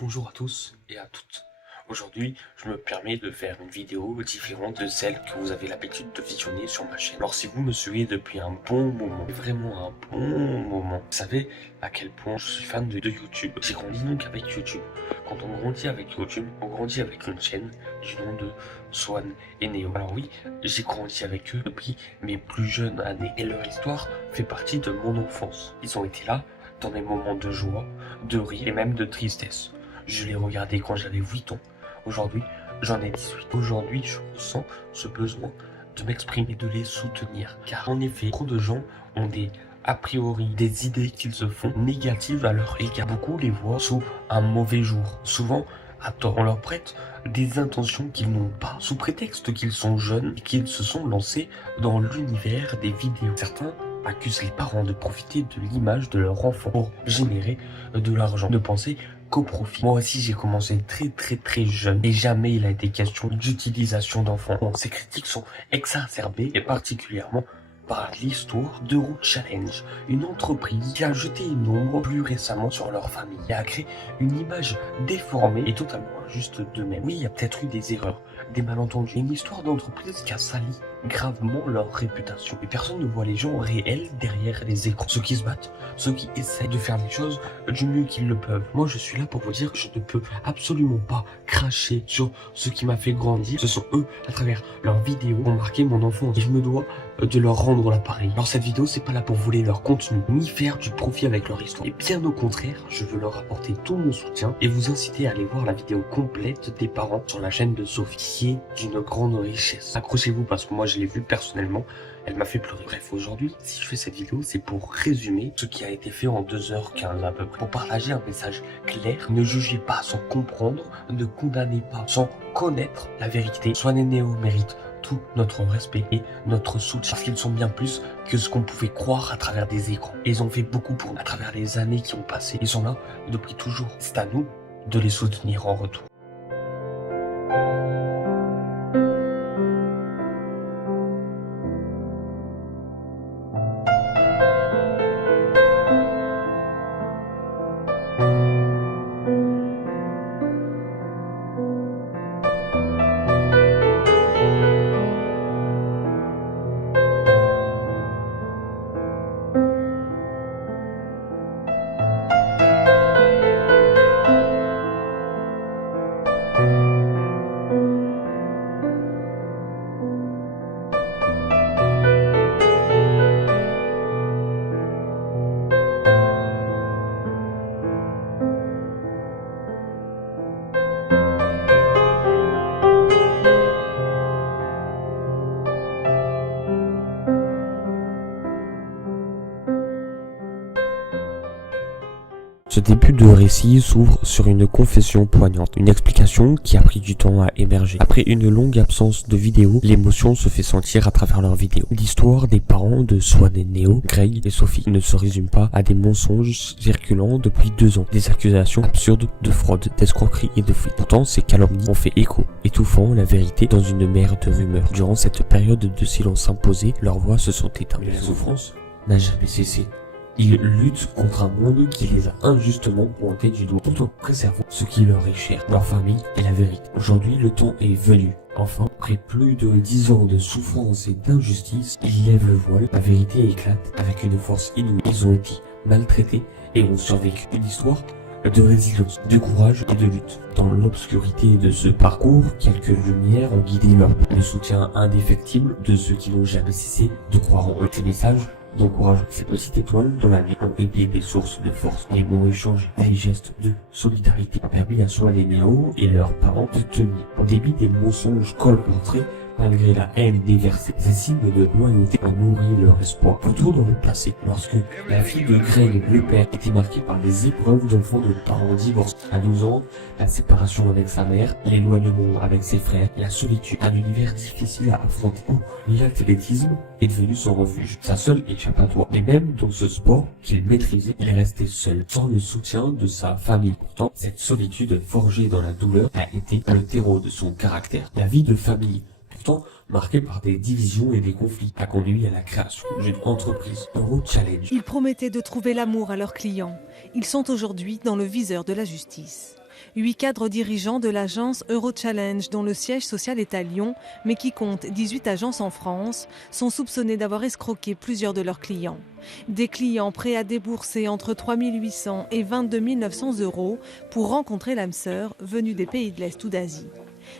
Bonjour à tous et à toutes. Aujourd'hui, je me permets de faire une vidéo différente de celle que vous avez l'habitude de visionner sur ma chaîne. Alors si vous me suivez depuis un bon moment, vraiment un bon moment, vous savez à quel point je suis fan de YouTube. J'ai grandi donc avec YouTube. Quand on grandit avec YouTube, on grandit avec une chaîne du nom de Swan et Neo. Alors oui, j'ai grandi avec eux depuis mes plus jeunes années et leur histoire fait partie de mon enfance. Ils ont été là dans des moments de joie, de rire et même de tristesse. Je les regardais quand j'avais 8 ans. Aujourd'hui, j'en ai 18. Aujourd'hui, je ressens ce besoin de m'exprimer, de les soutenir. Car en effet, trop de gens ont des a priori, des idées qu'ils se font négatives à leur égard. Beaucoup les voient sous un mauvais jour. Souvent, à tort, on leur prête des intentions qu'ils n'ont pas, sous prétexte qu'ils sont jeunes et qu'ils se sont lancés dans l'univers des vidéos. Certains accusent les parents de profiter de l'image de leur enfant pour générer de l'argent, de penser qu'au profit. Moi aussi j'ai commencé très jeune et jamais il a été question d'utilisation d'enfants. Bon, ces critiques sont exacerbées et particulièrement par l'histoire d'Euro Challenge, une entreprise qui a jeté une ombre plus récemment sur leur famille et a créé une image déformée et totalement injuste d'eux-mêmes. Oui, il y a peut-être eu des erreurs, des malentendus, une histoire d'entreprise qui a sali gravement leur réputation. Et personne ne voit les gens réels derrière les écrans, ceux qui se battent, ceux qui essaient de faire les choses du mieux qu'ils le peuvent. Moi, je suis là pour vous dire que je ne peux absolument pas cracher sur ce qui m'a fait grandir. Ce sont eux, à travers leurs vidéos, qui ont marqué mon enfance. Et je me dois de leur rendre l'appareil. Alors cette vidéo, c'est pas là pour voler leur contenu, ni faire du profit avec leur histoire. Et bien au contraire, je veux leur apporter tout mon soutien et vous inciter à aller voir la vidéo complète des parents sur la chaîne de Sophie, qui est d'une grande richesse. Accrochez-vous parce que moi je l'ai vue personnellement, elle m'a fait pleurer. Bref, aujourd'hui, si je fais cette vidéo, c'est pour résumer ce qui a été fait en 2h15 à peu près. Pour partager un message clair, ne jugez pas sans comprendre, ne condamnez pas sans connaître la vérité. Swan et Neo méritent tout notre respect et notre soutien parce qu'ils sont bien plus que ce qu'on pouvait croire à travers des écrans. Et ils ont fait beaucoup pour nous à travers les années qui ont passé. Ils sont là depuis toujours. C'est à nous de les soutenir en retour. Ce début de récit s'ouvre sur une confession poignante, une explication qui a pris du temps à émerger. Après une longue absence de vidéos, l'émotion se fait sentir à travers leurs vidéos. L'histoire des parents de Swan et Neo, Greg et Sophie, ne se résume pas à des mensonges circulant depuis 2 ans, des accusations absurdes de fraude, d'escroquerie et de fuite. Pourtant, ces calomnies ont fait écho, étouffant la vérité dans une mer de rumeurs. Durant cette période de silence imposé, leurs voix se sont éteintes. Mais la souffrance n'a jamais cessé. Ils luttent contre un monde qui les a injustement pointés du doigt, tout en préservant ce qui leur est cher, leur famille et la vérité. Aujourd'hui, le temps est venu. Enfin, après plus de 10 ans de souffrance et d'injustice, ils lèvent le voile, la vérité éclate avec une force inouïe. Ils ont été maltraités et ont survécu. Une histoire de résilience, de courage et de lutte. Dans l'obscurité de ce parcours, quelques lumières ont guidé leur pas. Le soutien indéfectible de ceux qui n'ont jamais cessé de croire en eux. Ces messages d'encouragement, ces petites étoiles dans la nuit ont été des sources de force. Les mots échangés, les gestes de solidarité ont permis à Swan et Neo et leurs parents de tenir. En dépit des mensonges colportés, malgré la haine déversée, ces signes de loyauté ont nourri leur espoir. Retour dans le passé, lorsque la fille de Greg, le père, était marquée par des épreuves d'enfants de parents divorcés. À 12 ans, la séparation avec sa mère, l'éloignement avec ses frères, la solitude, un univers difficile à affronter. L'athlétisme est devenu son refuge, sa seule échappatoire. Et même dans ce sport qu'il maîtrisait, il restait seul, sans le soutien de sa famille. Pourtant, cette solitude forgée dans la douleur a été le terreau de son caractère. La vie de famille, pourtant marquée par des divisions et des conflits, a conduit à la création d'une entreprise, Euro Challenge. Ils promettaient de trouver l'amour à leurs clients. Ils sont aujourd'hui dans le viseur de la justice. 8 cadres dirigeants de l'agence Eurochallenge, dont le siège social est à Lyon, mais qui compte 18 agences en France, sont soupçonnés d'avoir escroqué plusieurs de leurs clients. Des clients prêts à débourser entre 3 800 et 22 900 € pour rencontrer l'âme sœur venue des pays de l'Est ou d'Asie.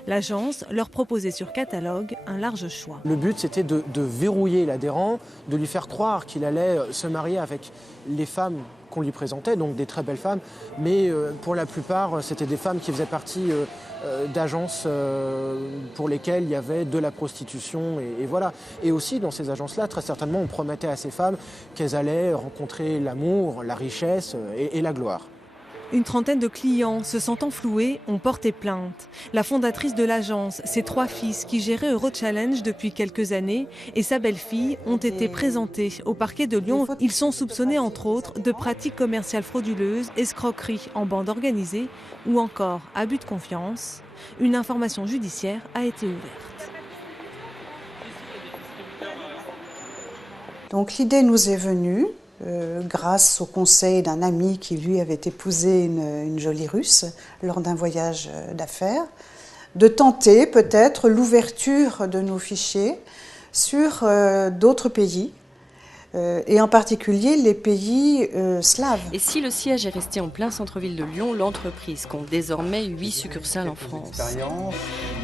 L'agence leur proposait sur catalogue un large choix. Le but, c'était de verrouiller l'adhérent, de lui faire croire qu'il allait se marier avec les femmes qu'on lui présentait, donc des très belles femmes, mais pour la plupart, c'était des femmes qui faisaient partie d'agences pour lesquelles il y avait de la prostitution, et voilà. Et aussi, dans ces agences-là, très certainement, on promettait à ces femmes qu'elles allaient rencontrer l'amour, la richesse et la gloire. Une trentaine de clients, se sentant floués, ont porté plainte. La fondatrice de l'agence, ses 3 fils qui géraient Eurochallenge depuis quelques années et sa belle-fille ont été présentés au parquet de Lyon. Ils sont soupçonnés entre autres de pratiques commerciales frauduleuses, escroqueries en bande organisée ou encore abus de confiance. Une information judiciaire a été ouverte. Donc l'idée nous est venue. Grâce au conseil d'un ami qui lui avait épousé une jolie Russe lors d'un voyage d'affaires, de tenter peut-être l'ouverture de nos fichiers sur d'autres pays, et en particulier les pays slaves. Et si le siège est resté en plein centre-ville de Lyon, l'entreprise compte désormais 8 succursales en France.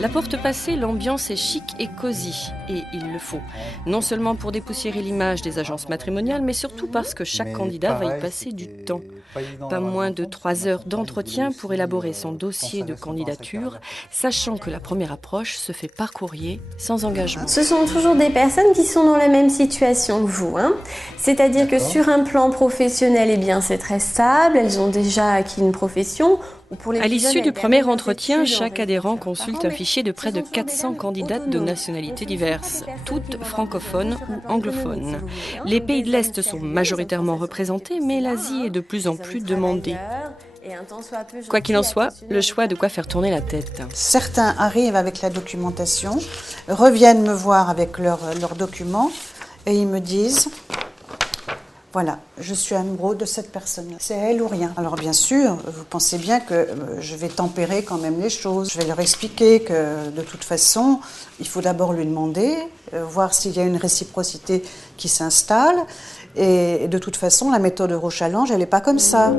La porte passée, l'ambiance est chic et cosy, et il le faut. Non seulement pour dépoussiérer l'image des agences matrimoniales, mais surtout parce que chaque candidat va y passer du temps. Pas moins de 3 heures d'entretien pour élaborer son dossier de candidature, sachant que la première approche se fait par courrier, sans engagement. Ce sont toujours des personnes qui sont dans la même situation que vous. C'est-à-dire que sur un plan professionnel, eh bien, c'est très stable, elles ont déjà acquis une profession. À l'issue du premier entretien, chaque adhérent consulte un fichier de près de 400 candidates de nationalités diverses, toutes francophones ou anglophones. Les pays de l'Est sont majoritairement représentés, mais l'Asie est de plus en plus demandée. Quoi qu'il en soit, le choix a de quoi faire tourner la tête. Certains arrivent avec la documentation, reviennent me voir avec leurs documents et ils me disent... Voilà, je suis amoureux de cette personne-là. C'est elle ou rien. Alors bien sûr, vous pensez bien que je vais tempérer quand même les choses. Je vais leur expliquer que de toute façon, il faut d'abord lui demander, voir s'il y a une réciprocité qui s'installe. Et de toute façon, la méthode Eurochallenge, elle n'est pas comme ça.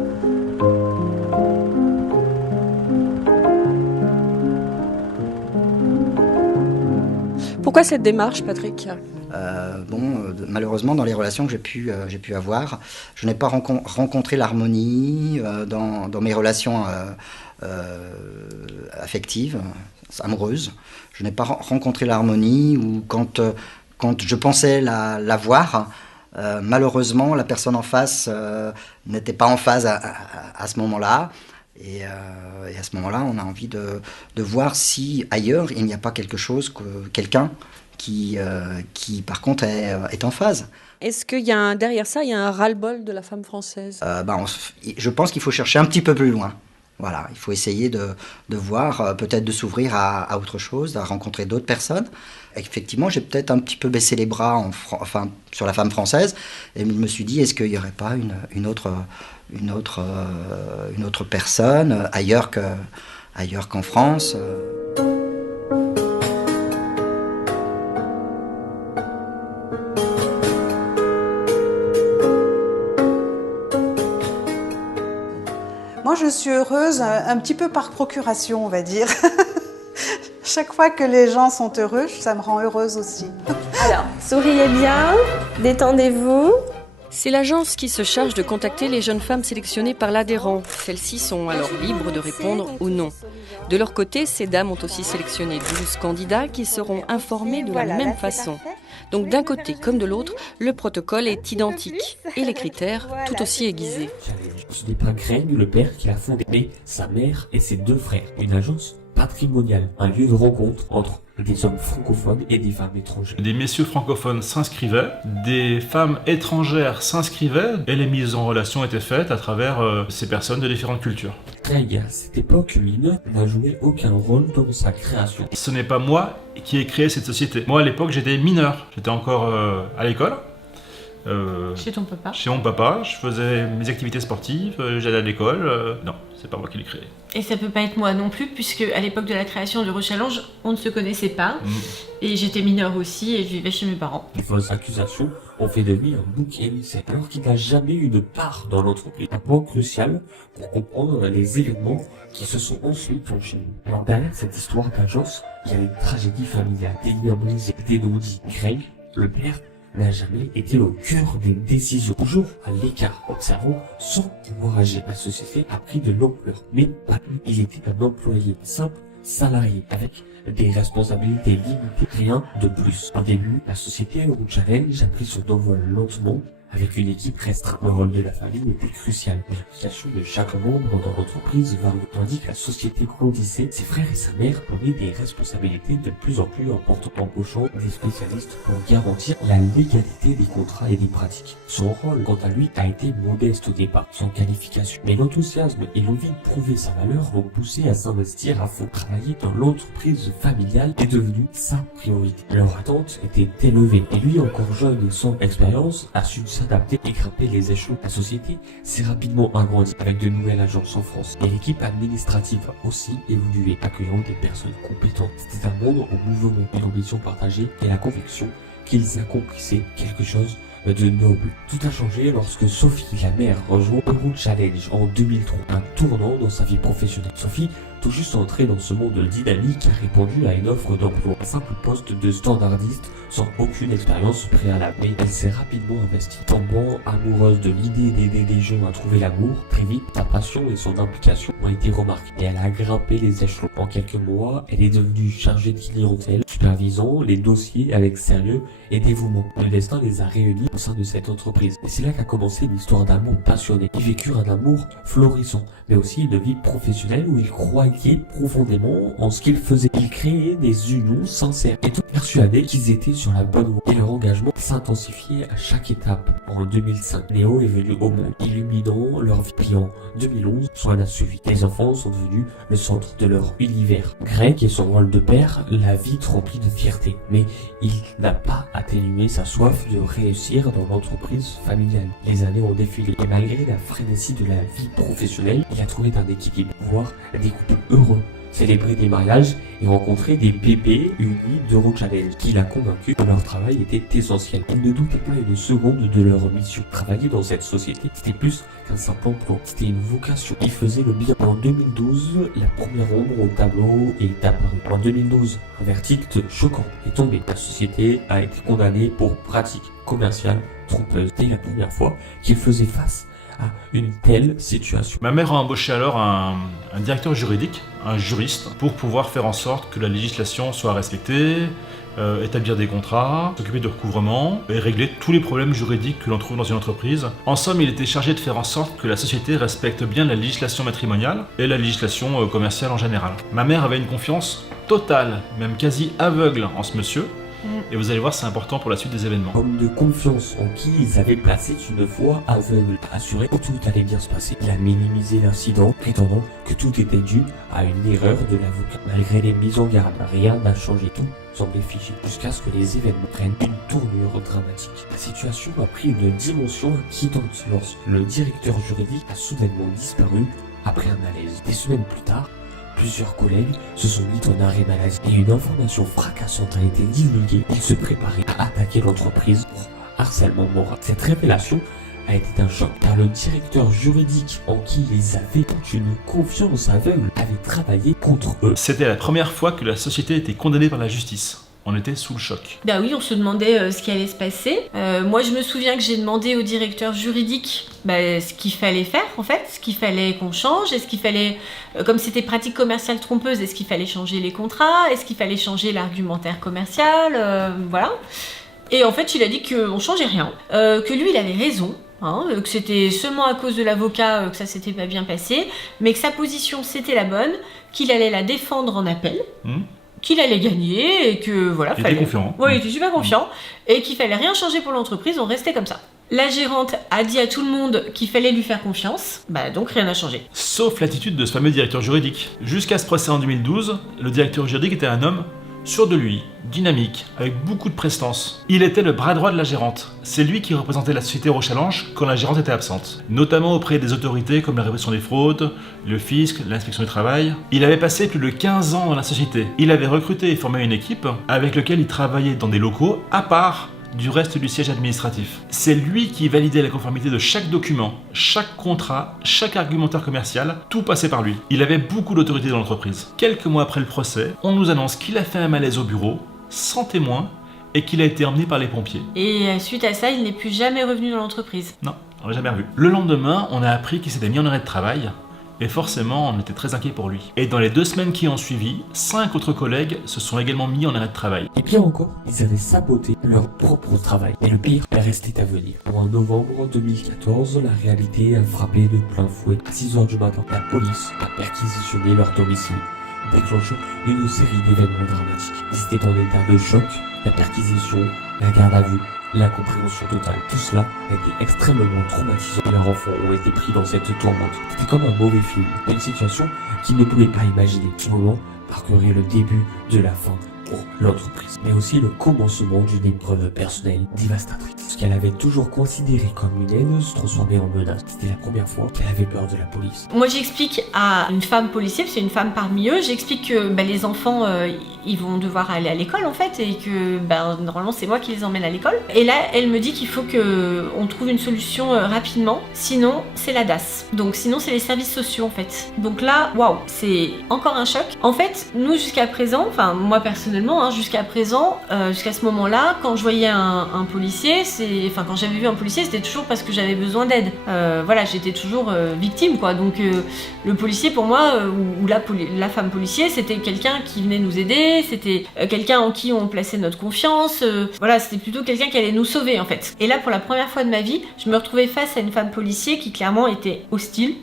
Pourquoi cette démarche, Patrick ? Malheureusement, dans les relations que j'ai pu avoir, je n'ai pas rencontré l'harmonie dans mes relations affectives, amoureuses. Je n'ai pas rencontré l'harmonie où quand je pensais la voir, malheureusement, la personne en face n'était pas en phase à ce moment-là. Et à ce moment-là, on a envie de voir si ailleurs, il n'y a pas quelqu'un qui par contre est en phase. Est-ce qu'il y a derrière ça, il y a un ras-le-bol de la femme française ? Je pense qu'il faut chercher un petit peu plus loin. Voilà, il faut essayer de voir, peut-être de s'ouvrir à autre chose, à rencontrer d'autres personnes. Effectivement, j'ai peut-être un petit peu baissé les bras sur la femme française, et je me suis dit, est-ce qu'il n'y aurait pas une autre personne ailleurs qu'en France Moi, je suis heureuse un petit peu par procuration, on va dire. Chaque fois que les gens sont heureux, ça me rend heureuse aussi. Alors, souriez bien, détendez-vous. C'est l'agence qui se charge de contacter les jeunes femmes sélectionnées par l'adhérent. Celles-ci sont alors libres de répondre ou non. De leur côté, ces dames ont aussi sélectionné 12 candidats qui seront informés de la même façon. Donc d'un côté comme de l'autre, le protocole est identique et les critères tout aussi aiguisés. Ce n'est pas Greg, le père, qui a fondé, mais sa mère et ses 2 frères. Une agence patrimoniale, un lieu de rencontre entre des hommes francophones et des femmes étrangères. Des messieurs francophones s'inscrivaient, des femmes étrangères s'inscrivaient, et les mises en relation étaient faites à travers ces personnes de différentes cultures. Greg, à cette époque, mineur, n'a joué aucun rôle dans sa création. Ce n'est pas moi qui ai créé cette société. Moi, à l'époque, j'étais mineur. J'étais encore à l'école. Chez ton papa ? Chez mon papa. Je faisais mes activités sportives, j'allais à l'école. Non, c'est pas moi qui l'ai créé. Et ça peut pas être moi non plus, puisque à l'époque de la création d'Eurochallenge, on ne se connaissait pas. Et j'étais mineure aussi et je vivais chez mes parents. Les fausses accusations ont fait de lui un bouc émissaire, alors qu'il n'a jamais eu de part dans l'entreprise. Un point crucial pour comprendre les événements qui se sont ensuite enchaînés. Alors derrière cette histoire d'agence, il y a une tragédie familiale, des liens brisés, des non-dits. Craig, le père, n'a jamais été au cœur des décisions, toujours à l'écart, observant sans pouvoir agir. La société a pris de l'ampleur, mais pas lui. Il était un employé, simple salarié, avec des responsabilités limitées, rien de plus. Au début, la société Eurochallenge a pris son envol lentement, avec une équipe restreinte. Le rôle de la famille était crucial. L'implication de chaque membre dans l'entreprise variait. Tandis que la société grandissait, ses frères et sa mère prenaient des responsabilités de plus en plus importantes, embauchant des spécialistes pour garantir la légalité des contrats et des pratiques. Son rôle, quant à lui, a été modeste au départ, sans qualification. Mais l'enthousiasme et l'envie de prouver sa valeur l'ont poussé à s'investir à fond. Travailler dans l'entreprise familiale est devenu sa priorité. Leur attente était élevée. Et lui, encore jeune et sans expérience, a su s'adapter et grimper les échelons. La société s'est rapidement agrandie avec de nouvelles agences en France. Et l'équipe administrative a aussi évolué, accueillant des personnes compétentes. C'était un monde au mouvement, une ambition partagée et la conviction qu'ils accomplissaient quelque chose de noble. Tout a changé lorsque Sophie, la mère, rejoint Eurochallenge en 2003, un tournant dans sa vie professionnelle. Sophie, tout juste entrée dans ce monde dynamique, a répondu à une offre d'emploi, un simple poste de standardiste sans aucune expérience préalable. Mais elle s'est rapidement investie, tombant amoureuse de l'idée d'aider des gens à trouver l'amour. Très vite, sa passion et son implication ont été remarquées et elle a grimpé les échelons. En quelques mois, elle est devenue chargée de clientèle, supervisant les dossiers avec sérieux et dévouement. Le destin les a réunis au sein de cette entreprise. Et c'est là qu'a commencé l'histoire d'amour passionné. Ils vécurent un amour florissant, mais aussi une vie professionnelle où ils croyaient profondément en ce qu'ils faisaient. Ils créaient des unions sincères et tout persuadés qu'ils étaient sur la bonne voie. Et leur engagement s'intensifiait à chaque étape. En 2005, Léo est venu au monde, illuminant leur vie. Puis en 2011, Swan a suivi. Les enfants sont devenus le centre de leur univers. Greg et son rôle de père l'a vite rempli de fierté, mais il n'a pas atténué sa soif de réussir dans l'entreprise familiale. Les années ont défilé et malgré la frénésie de la vie professionnelle, il a trouvé un équilibre, voire des couples heureux, célébrer des mariages et rencontrer des bébés unis d'Eurochallenge qui l'a convaincu que leur travail était essentiel. Ils ne doutaient pas une seconde de leur mission. Travailler dans cette société, c'était plus qu'un simple emploi, c'était une vocation. Ils faisaient le bien. En 2012, la première ombre au tableau est apparue. En 2012, un verdict choquant est tombé. La société a été condamnée pour pratique commerciale trompeuse. C'était la première fois qu'ils faisaient face à une telle situation. Ma mère a embauché alors un directeur juridique, un juriste, pour pouvoir faire en sorte que la législation soit respectée, établir des contrats, s'occuper de recouvrement et régler tous les problèmes juridiques que l'on trouve dans une entreprise. En somme, il était chargé de faire en sorte que la société respecte bien la législation matrimoniale et la législation commerciale en général. Ma mère avait une confiance totale, même quasi aveugle en ce monsieur. Et vous allez voir, c'est important pour la suite des événements. Homme de confiance en qui ils avaient placé une foi aveugle, assuré que tout allait bien se passer. Il a minimisé l'incident, prétendant que tout était dû à une erreur de l'avocat. Malgré les mises en garde, rien n'a changé. Tout semblait figé, jusqu'à ce que les événements prennent une tournure dramatique. La situation a pris une dimension inquiétante lorsque le directeur juridique a soudainement disparu après un malaise. Des semaines plus tard, plusieurs collègues se sont mis en arrêt maladie et une information fracassante a été divulguée. Ils se préparaient à attaquer l'entreprise pour harcèlement moral. Cette révélation a été un choc car le directeur juridique en qui ils avaient une confiance aveugle avait travaillé contre eux. C'était la première fois que la société était condamnée par la justice. On était sous le choc. Bah oui, on se demandait ce qui allait se passer. Moi, je me souviens que j'ai demandé au directeur juridique ce qu'il fallait faire, en fait, ce qu'il fallait qu'on change, est-ce qu'il fallait, comme c'était pratique commerciale trompeuse, est-ce qu'il fallait changer les contrats, est-ce qu'il fallait changer l'argumentaire commercial, voilà. Et en fait, il a dit qu'on changeait rien, que lui, il avait raison, que c'était seulement à cause de l'avocat que ça s'était pas bien passé, mais que sa position, c'était la bonne, qu'il allait la défendre en appel. Qu'il allait gagner et que voilà, il était confiant. Ouais, il était super confiant et qu'il fallait rien changer pour l'entreprise, on restait comme ça. La gérante a dit à tout le monde qu'il fallait lui faire confiance, donc rien n'a changé. Sauf l'attitude de ce fameux directeur juridique. Jusqu'à ce procès en 2012, le directeur juridique était un homme sûr de lui, dynamique, avec beaucoup de prestance. Il était le bras droit de la gérante. C'est lui qui représentait la société Eurochallenge quand la gérante était absente, notamment auprès des autorités comme la répression des fraudes, le fisc, l'inspection du travail. Il avait passé plus de 15 ans dans la société. Il avait recruté et formé une équipe avec laquelle il travaillait dans des locaux à part du reste du siège administratif. C'est lui qui validait la conformité de chaque document, chaque contrat, chaque argumentaire commercial, tout passait par lui. Il avait beaucoup d'autorité dans l'entreprise. Quelques mois après le procès, on nous annonce qu'il a fait un malaise au bureau, sans témoin, et qu'il a été emmené par les pompiers. Et suite à ça, il n'est plus jamais revenu dans l'entreprise. Non, on l'a jamais revu. Le lendemain, on a appris qu'il s'était mis en arrêt de travail, et forcément, on était très inquiets pour lui. Et dans les 2 semaines qui ont suivi, 5 autres collègues se sont également mis en arrêt de travail. Et pire encore, ils avaient saboté leur propre travail. Et le pire, la restait à venir. En novembre 2014, la réalité a frappé de plein fouet. À 6h du matin, la police a perquisitionné leur domicile, déclenchant une série d'événements dramatiques. Ils étaient en état de choc, la perquisition, la garde à vue, l'incompréhension totale. Tout cela a été extrêmement traumatisant et leurs enfants ont été pris dans cette tourmente. C'était comme un mauvais film, une situation qu'ils ne pouvaient pas imaginer. Ce moment marquerait le début de la fin pour l'entreprise, mais aussi le commencement d'une épreuve personnelle dévastatrice. Ce qu'elle avait toujours considéré comme une haine se transformait en menace. C'était la première fois qu'elle avait peur de la police. Moi, j'explique à une femme policière, c'est une femme parmi eux, j'explique que les enfants, ils vont devoir aller à l'école en fait, et que normalement c'est moi qui les emmène à l'école. Et là, elle me dit qu'il faut qu'on trouve une solution rapidement, sinon c'est la DAS. Donc sinon c'est les services sociaux en fait. Donc là, waouh, c'est encore un choc. En fait, nous jusqu'à présent, enfin moi personnellement, jusqu'à présent, jusqu'à ce moment-là, quand je voyais un policier, quand j'avais vu un policier, c'était toujours parce que j'avais besoin d'aide. J'étais toujours victime, quoi. Donc le policier, pour moi, ou la femme policier, c'était quelqu'un qui venait nous aider, c'était quelqu'un en qui on plaçait notre confiance. C'était plutôt quelqu'un qui allait nous sauver, en fait. Et là, pour la première fois de ma vie, je me retrouvais face à une femme policier qui clairement était hostile,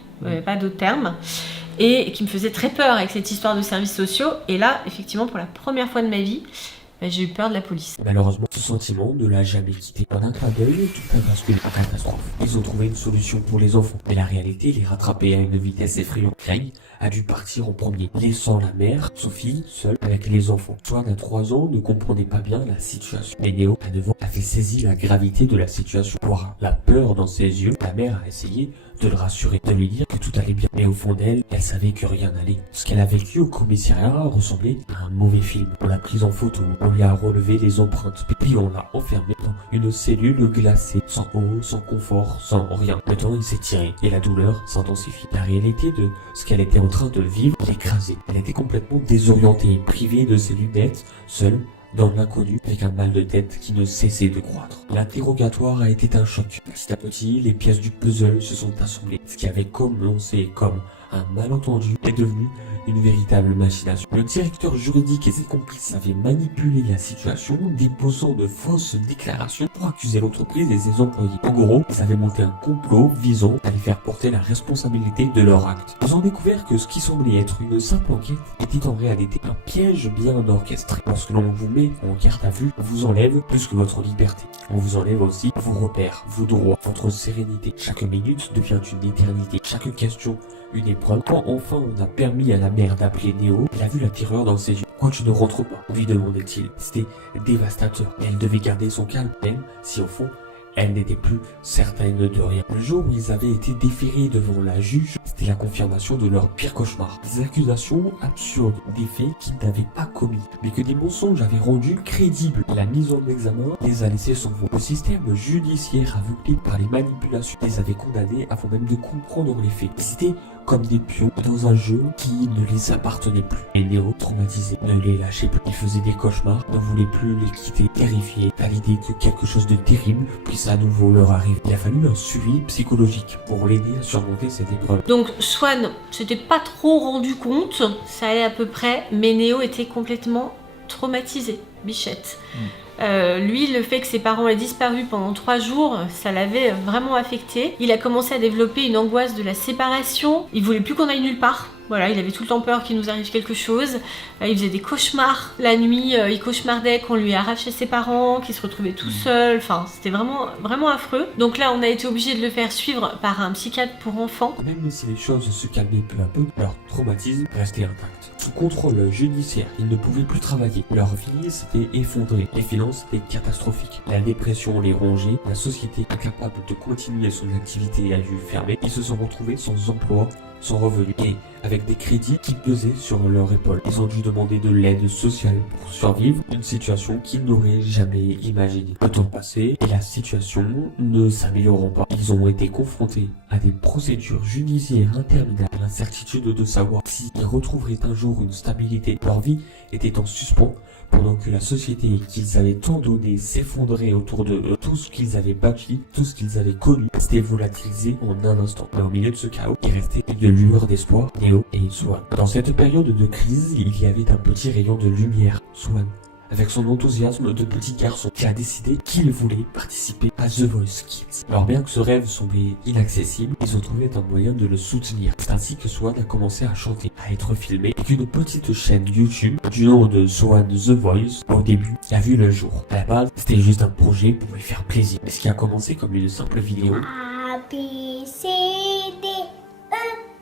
pas d'autre terme, et qui me faisait très peur avec cette histoire de services sociaux. Et là, effectivement, pour la première fois de ma vie, j'ai eu peur de la police. Malheureusement, ce sentiment ne l'a jamais quitté. En un clin d'œil, tout a basculé en catastrophe. Ils ont trouvé une solution pour les enfants, mais la réalité les rattrapait à une vitesse effrayante. Craig a dû partir en premier, laissant la mère, Sophie, seule avec les enfants. Swan, à 3 ans, ne comprenait pas bien la situation. Mais Néo, à 9 ans, avait saisi la gravité de la situation. Voir la peur dans ses yeux, la mère a essayé de le rassurer, de lui dire que tout allait bien. Mais au fond d'elle, elle savait que rien n'allait. Ce qu'elle a vécu au commissariat ressemblait à un mauvais film. On l'a prise en photo, on lui a relevé les empreintes, puis on l'a enfermée dans une cellule glacée, sans eau, sans confort, sans rien. Le temps il s'est tiré et la douleur s'intensifie. La réalité de ce qu'elle était en train de vivre l'écrasait. Elle était complètement désorientée, privée de ses lunettes, seule, dans l'inconnu, avec un mal de tête qui ne cessait de croître. L'interrogatoire a été un choc. Petit à petit, les pièces du puzzle se sont assemblées. Ce qui avait commencé comme un malentendu est devenu une véritable machination. Le directeur juridique et ses complices avaient manipulé la situation, déposant de fausses déclarations pour accuser l'entreprise et ses employés. En gros, ils avaient monté un complot visant à les faire porter la responsabilité de leur acte. Ils ont découvert que ce qui semblait être une simple enquête était en réalité un piège bien orchestré. Lorsque l'on vous met en garde à vue, on vous enlève plus que votre liberté. On vous enlève aussi vos repères, vos droits, votre sérénité. Chaque minute devient une éternité. Chaque question une épreuve. Quand enfin on a permis à la mère d'appeler Néo, elle a vu la terreur dans ses yeux. Pourquoi tu ne rentres pas? Lui demandait-il. C'était dévastateur. Mais elle devait garder son calme, même si au fond, elle n'était plus certaine de rien. Le jour où ils avaient été déférés devant la juge, c'était la confirmation de leur pire cauchemar. Des accusations absurdes, des faits qu'ils n'avaient pas commis, mais que des mensonges avaient rendu crédibles. La mise en examen les a laissés sans voix. Le système judiciaire aveuglé par les manipulations les avait condamnés avant même de comprendre les faits. C'était comme des pions dans un jeu qui ne les appartenait plus. Et Néo, traumatisé, ne les lâchait plus. Il faisait des cauchemars, ne voulait plus les quitter, terrifié à l'idée que quelque chose de terrible puisse à nouveau leur arriver. Il a fallu un suivi psychologique pour l'aider à surmonter cette épreuve. Donc Swan s'était pas trop rendu compte, ça allait à peu près, mais Néo était complètement traumatisé, bichette. Lui, le fait que ses parents aient disparu pendant 3 jours, ça l'avait vraiment affecté. Il a commencé à développer une angoisse de la séparation. Il voulait plus qu'on aille nulle part. Voilà, il avait tout le temps peur qu'il nous arrive quelque chose. Il faisait des cauchemars. La nuit, il cauchemardait qu'on lui arrachait ses parents, qu'il se retrouvait tout seul. Enfin, c'était vraiment, vraiment affreux. Donc là, on a été obligé de le faire suivre par un psychiatre pour enfants. Même si les choses se calmaient peu à peu, leur traumatisme restait intact. Sous contrôle judiciaire, ils ne pouvaient plus travailler. Leur vie s'était effondrée. Les finances étaient catastrophiques. La dépression les rongeait. La société, incapable de continuer son activité, a dû fermer. Ils se sont retrouvés sans emploi, sans revenus et avec des crédits qui pesaient sur leur épaule. Ils ont dû demander de l'aide sociale pour survivre, une situation qu'ils n'auraient jamais imaginée. Le temps passait et la situation ne s'améliorant pas. Ils ont été confrontés à des procédures judiciaires interminables, l'incertitude de savoir s'ils retrouveraient un jour une stabilité. Leur vie était en suspens pendant que la société qu'ils avaient tant donné s'effondrait autour de eux. Tout ce qu'ils avaient bâti, tout ce qu'ils avaient connu, s'était volatilisé en un instant. Mais au milieu de ce chaos, il restait une lueur d'espoir, Néo et Swan. Dans cette période de crise, il y avait un petit rayon de lumière. Swan, avec son enthousiasme de petit garçon, qui a décidé qu'il voulait participer à The Voice Kids. Alors bien que ce rêve semblait inaccessible, ils ont trouvé un moyen de le soutenir. C'est ainsi que Swan a commencé à chanter, à être filmé, et qu'une petite chaîne YouTube du nom de Swan The Voice, au début, a vu le jour. À la base, c'était juste un projet pour lui faire plaisir. Mais ce qui a commencé comme une simple vidéo A, B, C, D, E,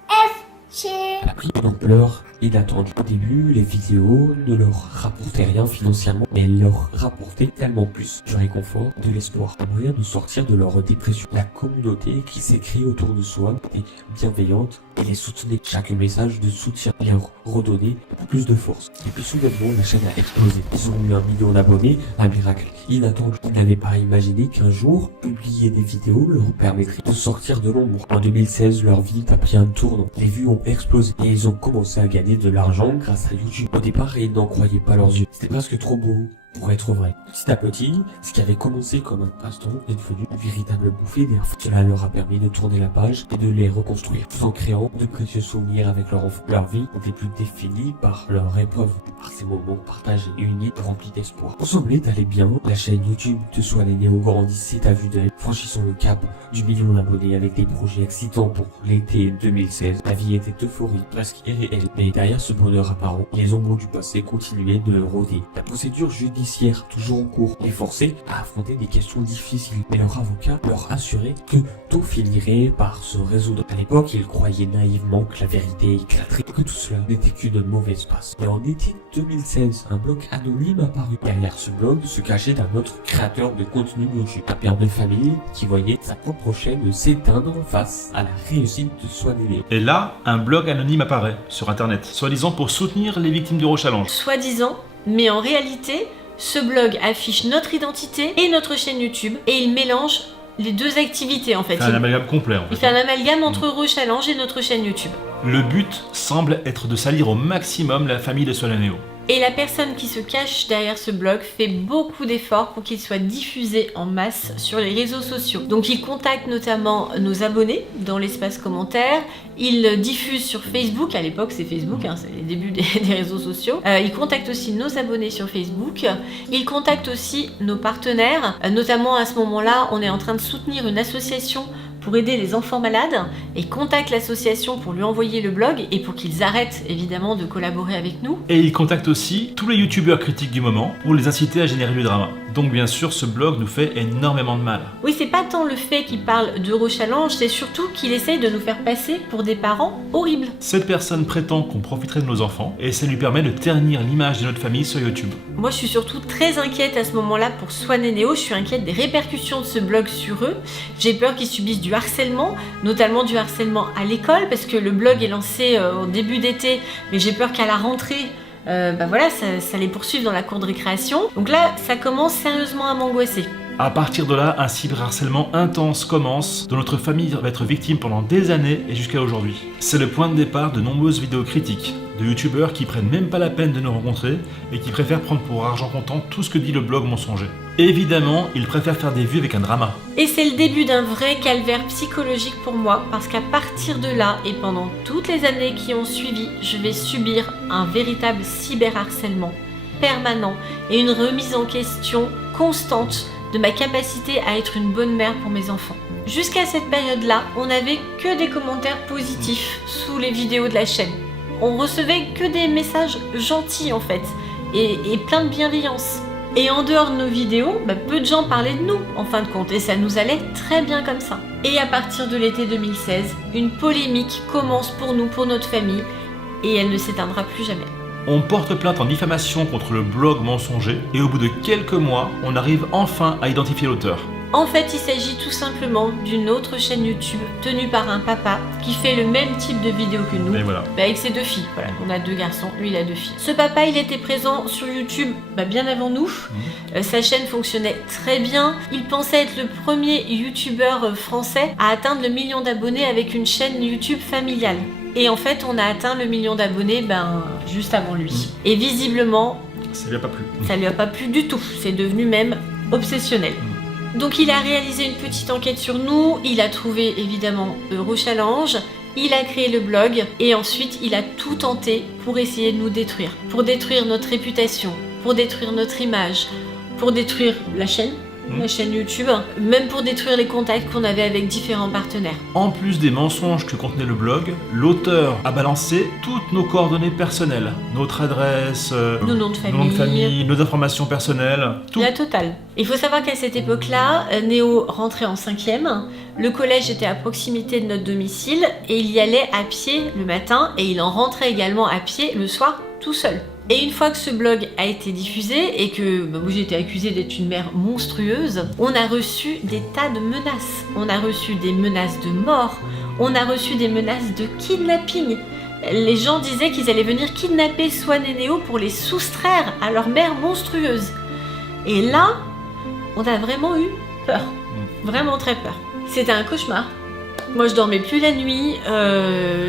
F, G. a pris une ampleur inattendue. Au début, les vidéos ne leur rapportaient rien financièrement, mais leur rapportaient tellement plus du réconfort, de l'espoir, un moyen de sortir de leur dépression. La communauté qui s'est créée autour de Swan était bienveillante et les soutenait. Chaque message de soutien leur redonnait plus de force. Et puis soudainement, la chaîne a explosé. Ils ont eu 1 million d'abonnés, un miracle inattendu. Ils n'avaient pas imaginé qu'un jour, publier des vidéos leur permettrait de sortir de l'ombre. En 2016, leur vie a pris un tournant. Les vues ont explosé et ils ont commencé à gagner de l'argent grâce à YouTube. Au départ, ils n'en croyaient pas leurs yeux. C'était presque trop beau pour être vrai. Petit à petit, ce qui avait commencé comme un passe-temps est devenu une véritable bouffée d'air. Cela leur a permis de tourner la page et de les reconstruire, tout en créant de précieux souvenirs avec leurs enfants. Leur vie n'était plus définie par leur épreuve, par ces moments partagés et unis remplis d'espoir. On semblait d'aller bien, la chaîne YouTube de Swan et Néo grandissait à vue d'œil, franchissant le cap du million d'abonnés avec des projets excitants pour l'été 2016. La vie était euphorique, presque irréelle, mais derrière ce bonheur apparent, les ombres du passé continuaient de rôder. La procédure judiciaire toujours en cours les forçait à affronter des questions difficiles, mais leur avocat leur assurait que tout finirait par se résoudre. À l'époque, ils croyaient naïvement que la vérité éclaterait, que tout cela n'était qu'une mauvaise passe. Mais en été 2016, un blog anonyme apparut. Derrière ce blog se cachait un autre créateur de contenu YouTube, un père de famille qui voyait sa propre chaîne s'éteindre face à la réussite de Swan et Néo. Et là, un blog anonyme apparaît sur internet, soi-disant pour soutenir les victimes d'Eurochallenge. Soi-disant, mais en réalité, ce blog affiche notre identité et notre chaîne YouTube et il mélange les deux activités en fait. Il fait un amalgame complet en fait. Il fait un amalgame entre Eurochallenge et notre chaîne YouTube. Le but semble être de salir au maximum la famille de Swan et Néo. Et la personne qui se cache derrière ce blog fait beaucoup d'efforts pour qu'il soit diffusé en masse sur les réseaux sociaux. Donc il contacte notamment nos abonnés dans l'espace commentaire, il diffuse sur Facebook, à l'époque c'est Facebook, hein, c'est les débuts des réseaux sociaux. Il contacte aussi nos abonnés sur Facebook, il contacte aussi nos partenaires, notamment à ce moment-là on est en train de soutenir une association pour aider les enfants malades et contacte l'association pour lui envoyer le blog et pour qu'ils arrêtent évidemment de collaborer avec nous. Et il contacte aussi tous les youtubeurs critiques du moment pour les inciter à générer du drama. Donc bien sûr, ce blog nous fait énormément de mal. Oui, c'est pas tant le fait qu'il parle d'Eurochallenge, c'est surtout qu'il essaye de nous faire passer pour des parents horribles. Cette personne prétend qu'on profiterait de nos enfants et ça lui permet de ternir l'image de notre famille sur YouTube. Moi, je suis surtout très inquiète à ce moment-là pour Swan et Néo. Je suis inquiète des répercussions de ce blog sur eux. J'ai peur qu'ils subissent du harcèlement, notamment du harcèlement à l'école, parce que le blog est lancé au début d'été, mais j'ai peur qu'à la rentrée, ça les poursuive dans la cour de récréation. Donc là, ça commence sérieusement à m'angoisser. À partir de là, un cyberharcèlement intense commence, dont notre famille va être victime pendant des années et jusqu'à aujourd'hui. C'est le point de départ de nombreuses vidéos critiques, de youtubeurs qui prennent même pas la peine de nous rencontrer et qui préfèrent prendre pour argent comptant tout ce que dit le blog mensonger. Évidemment, ils préfèrent faire des vues avec un drama. Et c'est le début d'un vrai calvaire psychologique pour moi, parce qu'à partir de là, et pendant toutes les années qui ont suivi, je vais subir un véritable cyberharcèlement permanent et une remise en question constante de ma capacité à être une bonne mère pour mes enfants. Jusqu'à cette période-là, on n'avait que des commentaires positifs sous les vidéos de la chaîne. on recevait que des messages gentils en fait, et plein de bienveillance. Et en dehors de nos vidéos, peu de gens parlaient de nous en fin de compte, et ça nous allait très bien comme ça. Et à partir de l'été 2016, une polémique commence pour nous, pour notre famille, et elle ne s'éteindra plus jamais. On porte plainte en diffamation contre le blog mensonger, et au bout de quelques mois, on arrive enfin à identifier l'auteur. En fait, il s'agit tout simplement d'une autre chaîne YouTube tenue par un papa qui fait le même type de vidéo que nous, voilà. Avec ses 2 filles. Voilà, on a 2 garçons, lui il a 2 filles. Ce papa, il était présent sur YouTube bien avant nous. Sa chaîne fonctionnait très bien. Il pensait être le premier YouTubeur français à atteindre le 1 million d'abonnés avec une chaîne YouTube familiale. Et en fait, on a atteint le 1 million d'abonnés juste avant lui. Et visiblement, ça lui a pas plu. Ça lui a pas plu du tout. C'est devenu même obsessionnel. Donc il a réalisé une petite enquête sur nous, il a trouvé évidemment Eurochallenge, il a créé le blog et ensuite il a tout tenté pour essayer de nous détruire. Pour détruire notre réputation, pour détruire notre image, pour détruire la chaîne YouTube, même pour détruire les contacts qu'on avait avec différents partenaires. En plus des mensonges que contenait le blog, l'auteur a balancé toutes nos coordonnées personnelles, notre adresse, nos noms de famille, nos informations personnelles, tout. La totale. Il faut savoir qu'à cette époque-là, Néo rentrait en 5e, le collège était à proximité de notre domicile et il y allait à pied le matin et il en rentrait également à pied le soir tout seul. Et une fois que ce blog a été diffusé et que moi j'ai été accusée d'être une mère monstrueuse, on a reçu des tas de menaces. On a reçu des menaces de mort, on a reçu des menaces de kidnapping. Les gens disaient qu'ils allaient venir kidnapper Swan et Néo pour les soustraire à leur mère monstrueuse. Et là, on a vraiment eu peur. Vraiment très peur. C'était un cauchemar. Moi je dormais plus la nuit,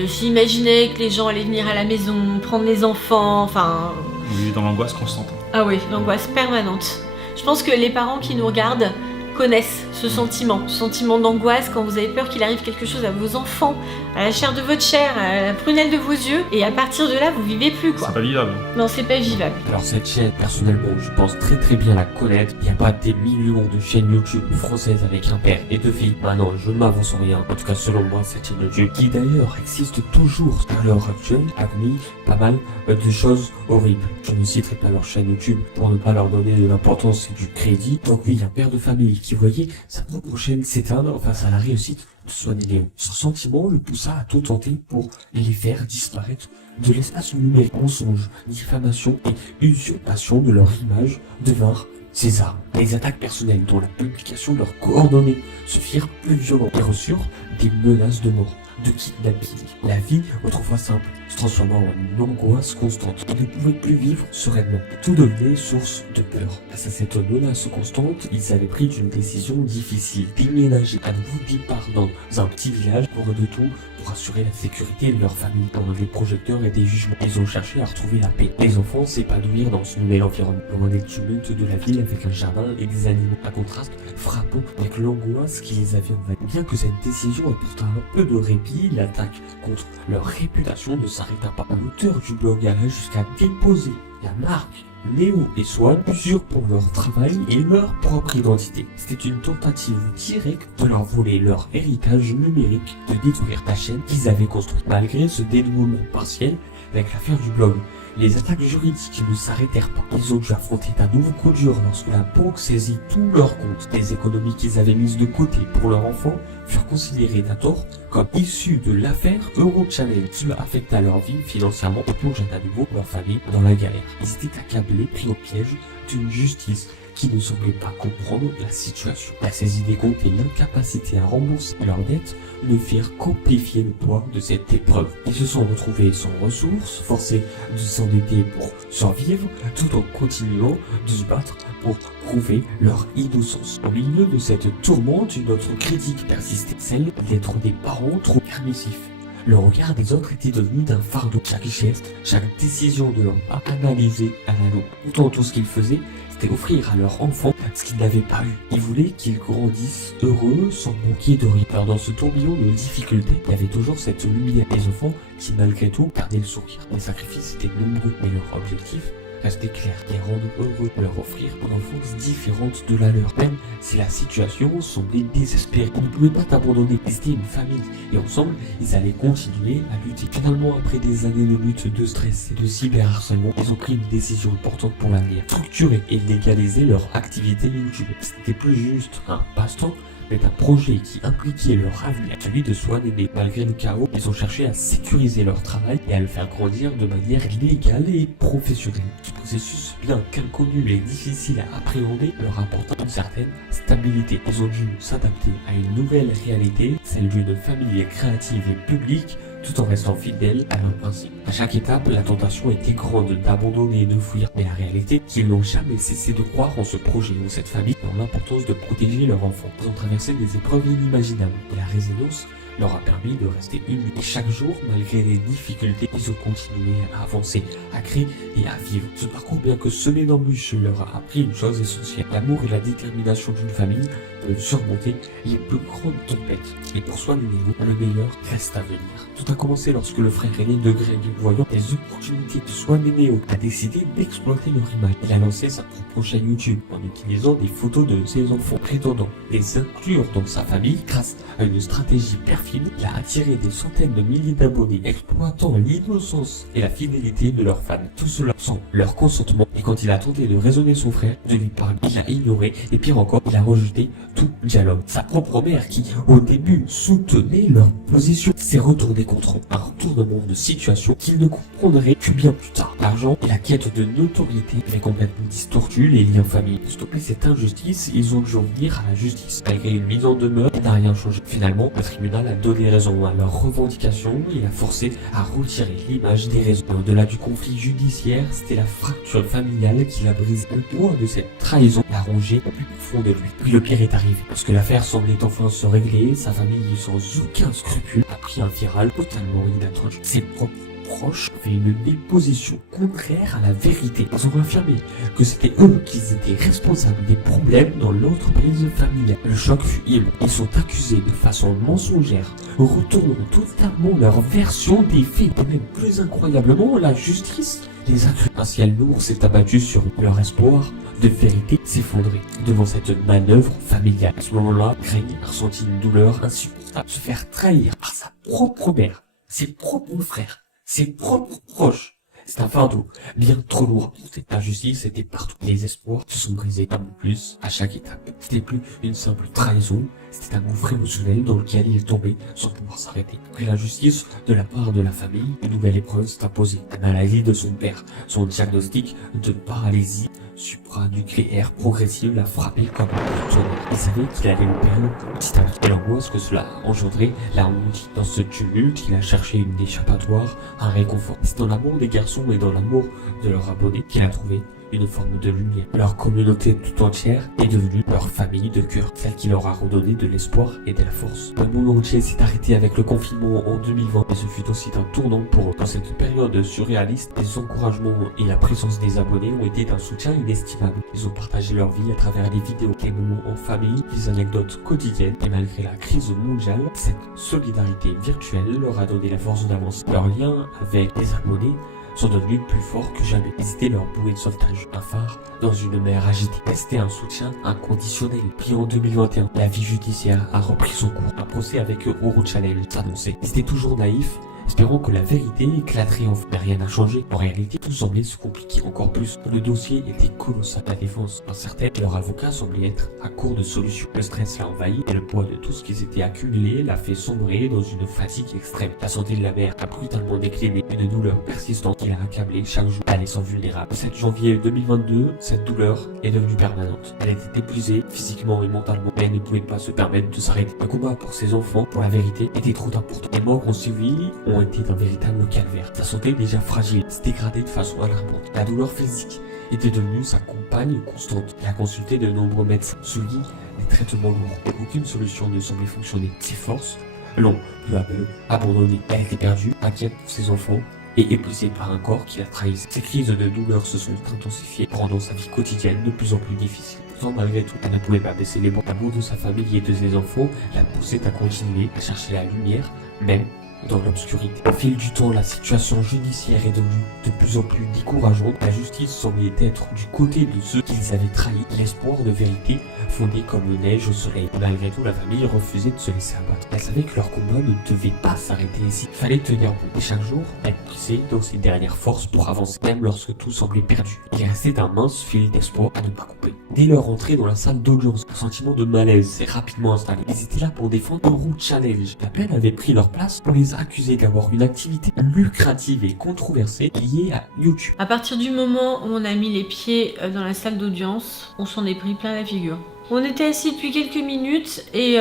j'imaginais que les gens allaient venir à la maison, prendre les enfants, enfin... On vivait dans l'angoisse constante. Ah oui, l'angoisse permanente. Je pense que les parents qui nous regardent connaissent ce sentiment d'angoisse quand vous avez peur qu'il arrive quelque chose à vos enfants, à la chair de votre chair, à la prunelle de vos yeux, et à partir de là, vous vivez plus quoi. C'est pas vivable. Non, c'est pas vivable. Alors cette chaîne, personnellement, je pense très bien la connaître. Il n'y a pas des millions de chaînes YouTube françaises avec un père et 2 filles. Non, je ne m'avance en rien. En tout cas, selon moi, cette chaîne YouTube, qui d'ailleurs existe toujours à l'heure actuelle, a commis pas mal de choses horribles. Je ne citerai pas leur chaîne YouTube pour ne pas leur donner de l'importance et du crédit. Donc oui, un père de famille qui voyait sa propre chaîne s'éteindre face à la réussite de Swan et Néo. Ce sentiment le poussa à tout tenter pour les faire disparaître de l'espace numérique. Mensonges, diffamation et usurpation de leur image devinrent ses armes. Les attaques personnelles dont la publication de leurs coordonnées se firent plus violentes et reçurent des menaces de mort, de kidnapping. La vie, autrefois simple, se transformant en une angoisse constante. Ils ne pouvaient plus vivre sereinement. Tout devenait source de peur. Face à cette menace constante, ils avaient pris une décision difficile, déménager à nouveau départ dans un petit village pour de tout, pour assurer la sécurité de leur famille. Pendant des projecteurs et des jugements, ils ont cherché à retrouver la paix. Les enfants s'épanouir dans ce nouvel environnement, loin des tumultes de la ville avec un jardin et des animaux. Un contraste frappant avec l'angoisse qui les avait envahis. Bien que cette décision apporta un peu de répit, l'attaque contre leur réputation ne s'arrêta pas. L'auteur du blog alla jusqu'à déposer la marque Néo et Swan usurpent pour leur travail et leur propre identité. C'était une tentative directe de leur voler leur héritage numérique, de détruire la chaîne qu'ils avaient construite. Malgré ce dénouement partiel avec l'affaire du blog, les attaques juridiques ne s'arrêtèrent pas. Ils ont dû affronter un nouveau coup dur lorsque la banque saisit tous leurs comptes. Les économies qu'ils avaient mises de côté pour leurs enfants furent considérées à tort comme issues de l'affaire Eurochallenge. Cela affecta leur vie financièrement et plongea à nouveau leur famille dans la galère. Ils étaient accablés, pris au piège d'une justice qui ne semblait pas comprendre la situation. La saisie des comptes et l'incapacité à rembourser leurs dettes ne firent qu'amplifier le poids de cette épreuve. Ils se sont retrouvés sans ressources, forcés de s'endetter pour survivre, tout en continuant de se battre pour prouver leur innocence. Au milieu de cette tourmente, une autre critique persistait, celle d'être des parents trop permissifs. Le regard des autres était devenu d'un fardeau. Chaque geste, chaque décision de leur part analysée à la loupe. Pourtant, tout ce qu'ils faisaient, c'était offrir à leur enfant ce qu'ils n'avaient pas eu. Ils voulaient qu'ils grandissent heureux, sans manquer de rien. Alors dans ce tourbillon de difficultés, il y avait toujours cette lumière des enfants qui malgré tout gardaient le sourire. Les sacrifices étaient nombreux, mais leur objectif rester clair, les rendre heureux, leur offrir une enfance différente de la leur. Même si la situation semblait désespérée, ils ne pouvaient pas t'abandonner, ils étaient une famille, et ensemble, ils allaient continuer à lutter. Finalement, après des années de lutte, de stress et de cyberharcèlement, ils ont pris une décision importante pour l'avenir, structurer et légaliser leur activité YouTube. Ce n'était plus juste un passe-temps, mais un projet qui impliquait leur avenir, celui de Swan et malgré le chaos, ils ont cherché à sécuriser leur travail et à le faire grandir de manière légale et professionnelle. Ce processus, bien qu'inconnu et difficile à appréhender, leur apporte une certaine stabilité. Ils ont dû s'adapter à une nouvelle réalité, celle d'une famille créative et publique, tout en restant fidèles à leurs principes. À chaque étape, la tentation était grande d'abandonner et de fuir, mais la réalité, qu'ils n'ont jamais cessé de croire en ce projet ou cette famille, dans l'importance de protéger leur enfant. Ils ont traversé des épreuves inimaginables, et la résilience leur a permis de rester unis. Et chaque jour, malgré les difficultés, ils ont continué à avancer, à créer et à vivre. Ce parcours, bien que semé d'embûches, leur a appris une chose essentielle. L'amour et la détermination d'une famille peuvent surmonter les plus grandes tempêtes. Et pour Swan et Nemo, le meilleur reste à venir. Tout a commencé lorsque le frère aîné de Greg, voyant les opportunités de Swan et Nemo, a décidé d'exploiter leur image. Il a lancé sa propre chaîne YouTube en utilisant des photos de ses enfants, prétendant les inclure dans sa famille. Grâce à une stratégie perfide, il a attiré des centaines de milliers d'abonnés, exploitant l'innocence et la fidélité de leurs fans. Tout cela sans leur consentement. Et quand il a tenté de raisonner son frère, de lui parler, il l'a ignoré, et pire encore, il a rejeté tout dialogue. Sa propre mère, qui au début soutenait leur position, s'est retournée contre eux. Un retournement de situation qu'il ne comprendrait que bien plus tard. L'argent et la quête de notoriété avaient complètement distordu les liens familiaux. Pour stopper cette injustice, ils ont dû revenir à la justice. Malgré une mise en demeure, il n'a rien changé. Finalement, le tribunal a donné raison à leurs revendications et a forcé à retirer l'image des réseaux. Au-delà du conflit judiciaire, c'était la fracture familiale qui l'a brisé. Le poids de cette trahison l'a rongé au plus profond de lui. Puis le pire est arrivé. Lorsque l'affaire semblait enfin se régler, sa famille, sans aucun scrupule, a pris un viral totalement inattendu. Ses propres proches fait une déposition contraire à la vérité. Ils ont affirmé que c'était eux qui étaient responsables des problèmes dans l'entreprise familiale. Le choc fut immense. Ils sont accusés de façon mensongère, retournant totalement leur version des faits. Et même plus incroyablement, la justice les a cru. Un ciel lourd s'est abattu sur eux. Leur espoir de vérité s'effondrait devant cette manœuvre familiale. À ce moment-là, Greg a ressenti une douleur insupportable. Se faire trahir par sa propre mère, ses propres frères, ses propres proches. C'est un fardeau bien trop lourd. Cette injustice était partout. Les espoirs se sont brisés un peu plus à chaque étape. C'était plus une simple trahison, c'était un gouffre émotionnel dans lequel il tombait sans pouvoir s'arrêter. Après l'injustice de la part de la famille, une nouvelle épreuve s'est imposée. La maladie de son père, son diagnostic de paralysie supranucléaire progressive l'a frappé comme un tonnerre. Il savait qu'il allait le perdre petit à petit. Et l'angoisse que cela a engendré l'a remonté. Dans ce tumulte, il a cherché une échappatoire, un réconfort. C'est dans l'amour des garçons et dans l'amour de leurs abonnés qu'il a trouvé une forme de lumière. Leur communauté tout entière est devenue leur famille de cœur, celle qui leur a redonné de l'espoir et de la force. Le monde entier s'est arrêté avec le confinement en 2020 et ce fut aussi un tournant pour eux. Dans cette période surréaliste, les encouragements et la présence des abonnés ont été d'un soutien inestimable. Ils ont partagé leur vie à travers des vidéos, des moments en famille, des anecdotes quotidiennes et malgré la crise mondiale, cette solidarité virtuelle leur a donné la force d'avancer. Leurs liens avec les abonnés sont devenus plus forts que jamais. Ils étaient leur bouée de sauvetage, un phare dans une mer agitée. C'était un soutien inconditionnel. Puis en 2021, la vie judiciaire a repris son cours. Un procès avec Euro Challenge s'annonçait. Ils étaient toujours naïfs, espérant que la vérité éclaterait enfin. Mais rien n'a changé. En réalité, tout semblait se compliquer encore plus. Le dossier était colossal. La défense incertaine et leur avocat semblait être à court de solutions. Le stress l'a envahi et le poids de tout ce qui s'était accumulé l'a fait sombrer dans une fatigue extrême. La santé de la mère a brutalement décliné. Une douleur persistante qui l'a accablé chaque jour, la laissant vulnérable. Le 7 janvier 2022, cette douleur est devenue permanente. Elle était épuisée physiquement et mentalement, mais elle ne pouvait pas se permettre de s'arrêter. Le combat pour ses enfants, pour la vérité, était trop important. Les morts ont suivi, ont été un véritable calvaire. Sa santé déjà fragile s'est dégradée de façon alarmante. La douleur physique était devenue sa compagne constante. Elle a consulté de nombreux médecins, suivi des traitements lourds. Et aucune solution ne semblait fonctionner. Ses forces l'ont peu à peu abandonnée. Elle était perdue, inquiète pour ses enfants et épuisée par un corps qui la trahissait. Ces crises de douleur se sont intensifiées, rendant sa vie quotidienne de plus en plus difficile. Pourtant, malgré tout, elle ne pouvait pas baisser les bras. L'amour de sa famille et de ses enfants la poussait à continuer à chercher la lumière, même dans l'obscurité. Au fil du temps, la situation judiciaire est devenue de plus en plus décourageante. La justice semblait être du côté de ceux qu'ils avaient trahis. L'espoir de vérité fondait comme neige au soleil. Malgré tout, la famille refusait de se laisser abattre. Elle savait que leur combat ne devait pas s'arrêter ici. Il fallait tenir bon. Et chaque jour, elle puisait dans ses dernières forces pour avancer, même lorsque tout semblait perdu. Il restait un mince fil d'espoir à ne pas couper. Dès leur entrée dans la salle d'audience, un sentiment de malaise s'est rapidement installé. Ils étaient là pour défendre Euro Challenge. La peine avait pris leur place. On les a accusés d'avoir une activité lucrative et controversée liée à YouTube. À partir du moment où on a mis les pieds dans la salle d'audience, on s'en est pris plein la figure. On était assis depuis quelques minutes et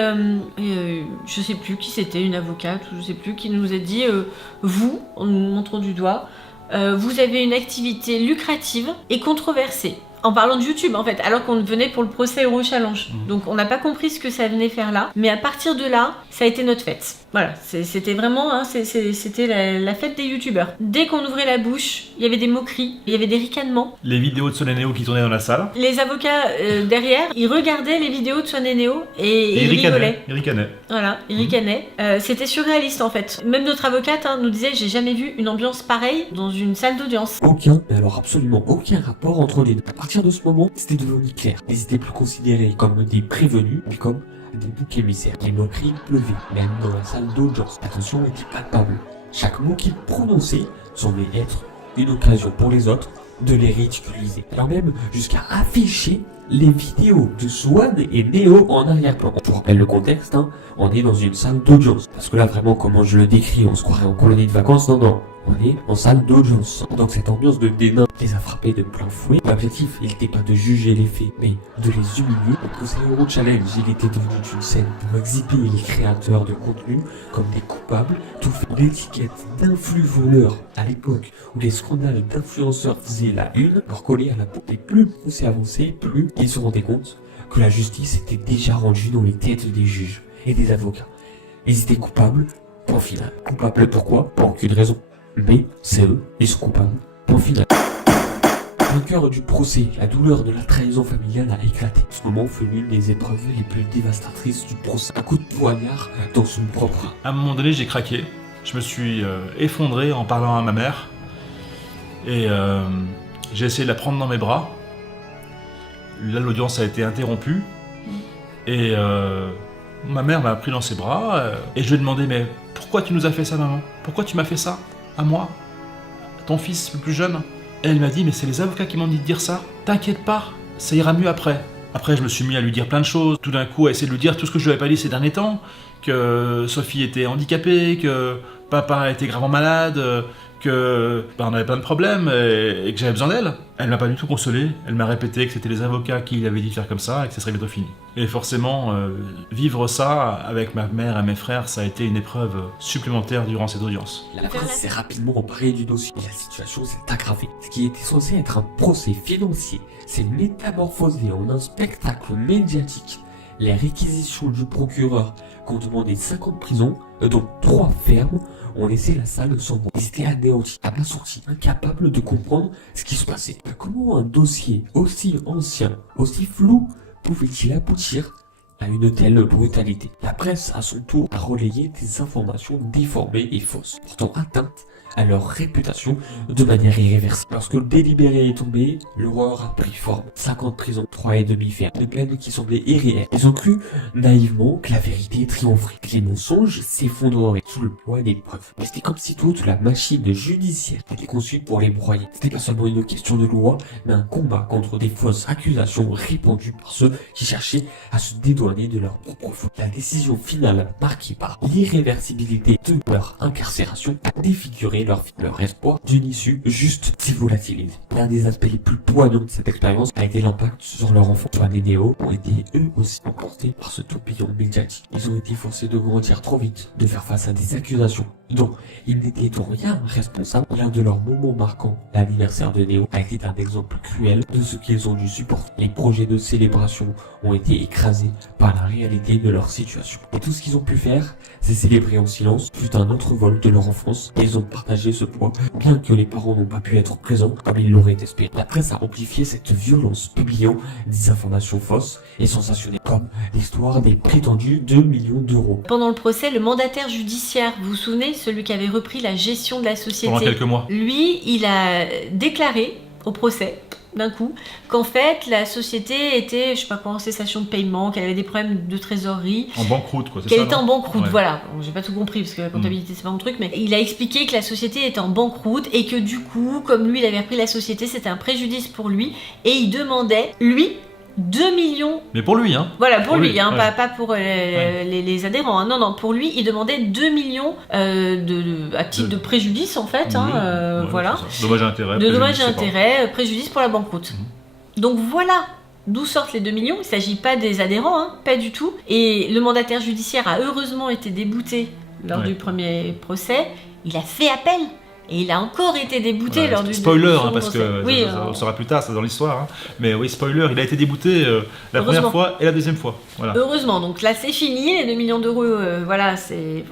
je sais plus qui c'était, une avocate ou je sais plus, qui nous a dit vous, en nous montrant du doigt, vous avez une activité lucrative et controversée. En parlant de YouTube en fait, alors qu'on venait pour le procès Euro Challenge. Donc on n'a pas compris ce que ça venait faire là, mais à partir de là, ça a été notre fête. Voilà, c'était vraiment, hein, c'était la fête des youtubeurs. Dès qu'on ouvrait la bouche, il y avait des moqueries, il y avait des ricanements. Les vidéos de Sonénéo qui tournaient dans la salle. Les avocats derrière, ils regardaient les vidéos de Sonénéo et ils rigolaient. Ils ricanaient. Voilà, ils ricanaient. C'était surréaliste en fait. Même notre avocate nous disait, j'ai jamais vu une ambiance pareille dans une salle d'audience. Aucun, mais alors absolument aucun rapport entre les deux. À partir de ce moment, c'était devenu clair. Ils étaient plus considérés comme des prévenus, mais comme des boucs émissaires. Les moqueries pleuvaient, même dans la salle d'audience. L'attention était palpable. Chaque mot qu'ils prononçaient semblait être une occasion pour les autres de les ridiculiser. Alors même jusqu'à afficher les vidéos de Swan et Neo en arrière-plan. Pour rappel le contexte, on est dans une salle d'audience. Parce que là, vraiment, comment je le décris, on se croirait en colonie de vacances, non. On est en salle d'audience. Donc cette ambiance de dédain les a frappés de plein fouet. L'objectif, il n'était pas de juger les faits, mais de les humilier. Le procès Euro Challenge, il était devenu une scène pour exhiber les créateurs de contenu comme des coupables, tout fait l'étiquette d'influx voleurs à l'époque où les scandales d'influenceurs faisaient la une, leur coller à la peau. Et plus le procès avançait, plus ils se rendaient compte que la justice était déjà rendue dans les têtes des juges et des avocats. Ils étaient coupables, point final. Coupables pourquoi? Pour aucune raison. Mais c'est eux, ils sont coupables, point final. Au cœur du procès, la douleur de la trahison familiale a éclaté. Ce moment fut l'une des épreuves les plus dévastatrices du procès. Un coup de poignard dans son propre. À un moment donné, j'ai craqué. Je me suis effondré en parlant à ma mère. Et j'ai essayé de la prendre dans mes bras. Là, l'audience a été interrompue. Et ma mère m'a pris dans ses bras. Et je lui ai demandé, mais pourquoi tu nous as fait ça, maman? Pourquoi tu m'as fait ça? À moi? Ton fils le plus jeune? Et elle m'a dit, mais c'est les avocats qui m'ont dit de dire ça. T'inquiète pas, ça ira mieux après. Après, je me suis mis à lui dire plein de choses. Tout d'un coup, à essayer de lui dire tout ce que je lui avais pas dit ces derniers temps. Que Sophie était handicapée, que papa était gravement malade, que on avait plein de problèmes et que j'avais besoin d'elle. Elle m'a pas du tout consolé. Elle m'a répété que c'était les avocats qui lui avaient dit de faire comme ça et que ça serait bientôt fini. Et forcément, vivre ça avec ma mère et mes frères, ça a été une épreuve supplémentaire durant cette audience. La presse s'est rapidement emparée du dossier et la situation s'est aggravée. Ce qui était censé être un procès financier s'est métamorphosé en un spectacle médiatique. Les réquisitions du procureur, qui ont demandé 5 ans de prison, dont 3 fermes, ont laissé la salle sans voix. Ils étaient anéantis, à la sortie, incapables de comprendre ce qui se passait. Comment un dossier aussi ancien, aussi flou, pouvait-il aboutir à une telle brutalité? La presse, à son tour, a relayé des informations déformées et fausses, portant atteinte à leur réputation de manière irréversible. Lorsque le délibéré est tombé, l'horreur a pris forme. 5 ans de prison, 3 et demi ferme, des peines qui semblaient irréelles. Ils ont cru naïvement que la vérité triompherait, que les mensonges s'effondreraient sous le poids des preuves. Mais c'était comme si toute la machine judiciaire était conçue pour les broyer. C'était pas seulement une question de loi, mais un combat contre des fausses accusations répandues par ceux qui cherchaient à se dédouaner de leur propre faute. La décision finale, marquée par l'irréversibilité de leur incarcération, a défiguré leur espoir d'une issue juste si volatilisée. L'un des aspects les plus poignants de cette expérience a été l'impact sur leur enfant. Swan et Neo ont été eux aussi emportés par ce tourbillon médiatique. Ils ont été forcés de grandir trop vite, de faire face à des accusations dont ils n'étaient en rien responsables. L'un de leurs moments marquants, l'anniversaire de Neo, a été un exemple cruel de ce qu'ils ont dû supporter. Les projets de célébration ont été écrasés par la réalité de leur situation. Et tout ce qu'ils ont pu faire, c'est célébrer en silence, fut un autre vol de leur enfance. Ils ont partagé ce poids, bien que les parents n'ont pas pu être présents comme ils l'auraient espéré. La presse a amplifié cette violence, publiant des informations fausses et sensationnelles, comme l'histoire des prétendus 2 millions d'euros. Pendant le procès, le mandataire judiciaire, vous vous souvenez, celui qui avait repris la gestion de la société, Pendant quelques mois. lui, il a déclaré au procès, d'un coup, qu'en fait, la société était, je sais pas quoi, en cessation de paiement, qu'elle avait des problèmes de trésorerie. En banqueroute, quoi, c'est ça? Qu'elle était en banqueroute, Ouais. voilà. Bon, j'ai pas tout compris, parce que la comptabilité, c'est pas mon truc, mais il a expliqué que la société était en banqueroute, et que du coup, comme lui, il avait repris la société, c'était un préjudice pour lui, et il demandait, lui, 2 millions. Mais pour lui, hein. Voilà, pour lui, hein, ouais. pas pour les adhérents. Hein. Non, pour lui, il demandait 2 millions à titre de préjudice, en fait. Hein, Ouais, voilà. c'est ça. Dommages et intérêts. De dommages et préjudice, c'est intérêts, préjudice pour la banqueroute. Donc voilà d'où sortent les 2 millions. Il ne s'agit pas des adhérents, hein, pas du tout. Et le mandataire judiciaire a heureusement été débouté lors du premier procès. Il a fait appel. Et il a encore été débouté lors du spoiler, second parce procès. que Oui, ça, on le saura plus tard, c'est dans l'histoire. Hein. Mais oui, spoiler, il a été débouté la première fois et la deuxième fois. Voilà. Heureusement, donc là c'est fini, les 2 millions d'euros, voilà, c'est...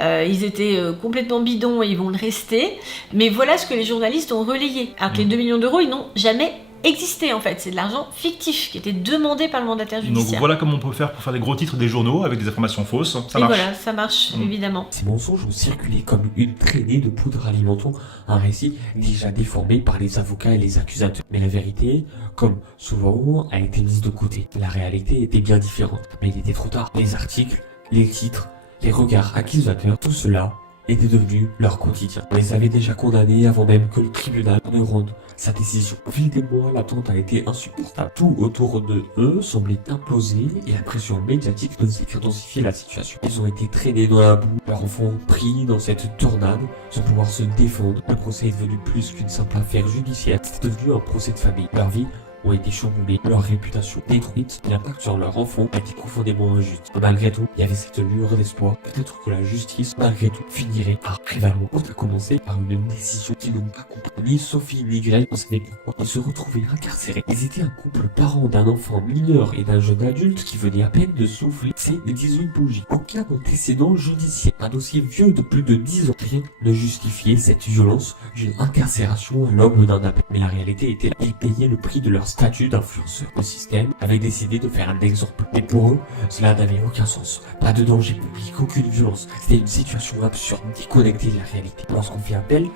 ils étaient complètement bidons et ils vont le rester. Mais voilà ce que les journalistes ont relayé. Alors que les 2 millions d'euros, ils n'ont jamais existé en fait. C'est de l'argent fictif qui était demandé par le mandataire judiciaire. Donc voilà comment on peut faire pour faire des gros titres des journaux avec des informations fausses. Ça et marche. voilà, ça marche, évidemment. Ces mensonges ont circulé comme une traînée de poudre alimentant un récit déjà déformé par les avocats et les accusateurs. Mais la vérité, comme souvent, a été mise de côté. La réalité était bien différente, mais il était trop tard. Les articles, les titres, les regards accusateurs, tout cela était devenu leur quotidien. On les avait déjà condamnés avant même que le tribunal ne rende sa décision. Au fil des mois, l'attente a été insupportable. Tout autour de eux semblait imploser et la pression médiatique ne faisait qu'intensifier la situation. Ils ont été traînés dans la boue, leurs enfants pris dans cette tornade sans pouvoir se défendre. Le procès est devenu plus qu'une simple affaire judiciaire, c'est devenu un procès de famille. Leur vie ont été chamboulés, leur réputation détruite, l'impact sur leur enfant a été profondément injuste. Malgré tout, il y avait cette lueur d'espoir. Peut-être que la justice, malgré tout, finirait par prévaloir. Tout a commencé par une décision qu'ils n'ont pas compris. Ni Sophie ni Greg ne savaient pourquoi ils se retrouvaient incarcérés. Ils étaient un couple parent d'un enfant mineur et d'un jeune adulte qui venait à peine de souffler ses 18 bougies. Aucun antécédent judiciaire. Un dossier vieux de plus de 10 ans. Rien ne justifiait cette violence d'une incarcération à l'aube d'un appel. Mais la réalité était là. Ils payaient le prix de leur statut d'influenceur. Le système avait décidé de faire un exemple. Mais pour eux, cela n'avait aucun sens. Pas de danger public, aucune violence. C'était une situation absurde, déconnectée de la réalité. Lorsqu'on fait appel,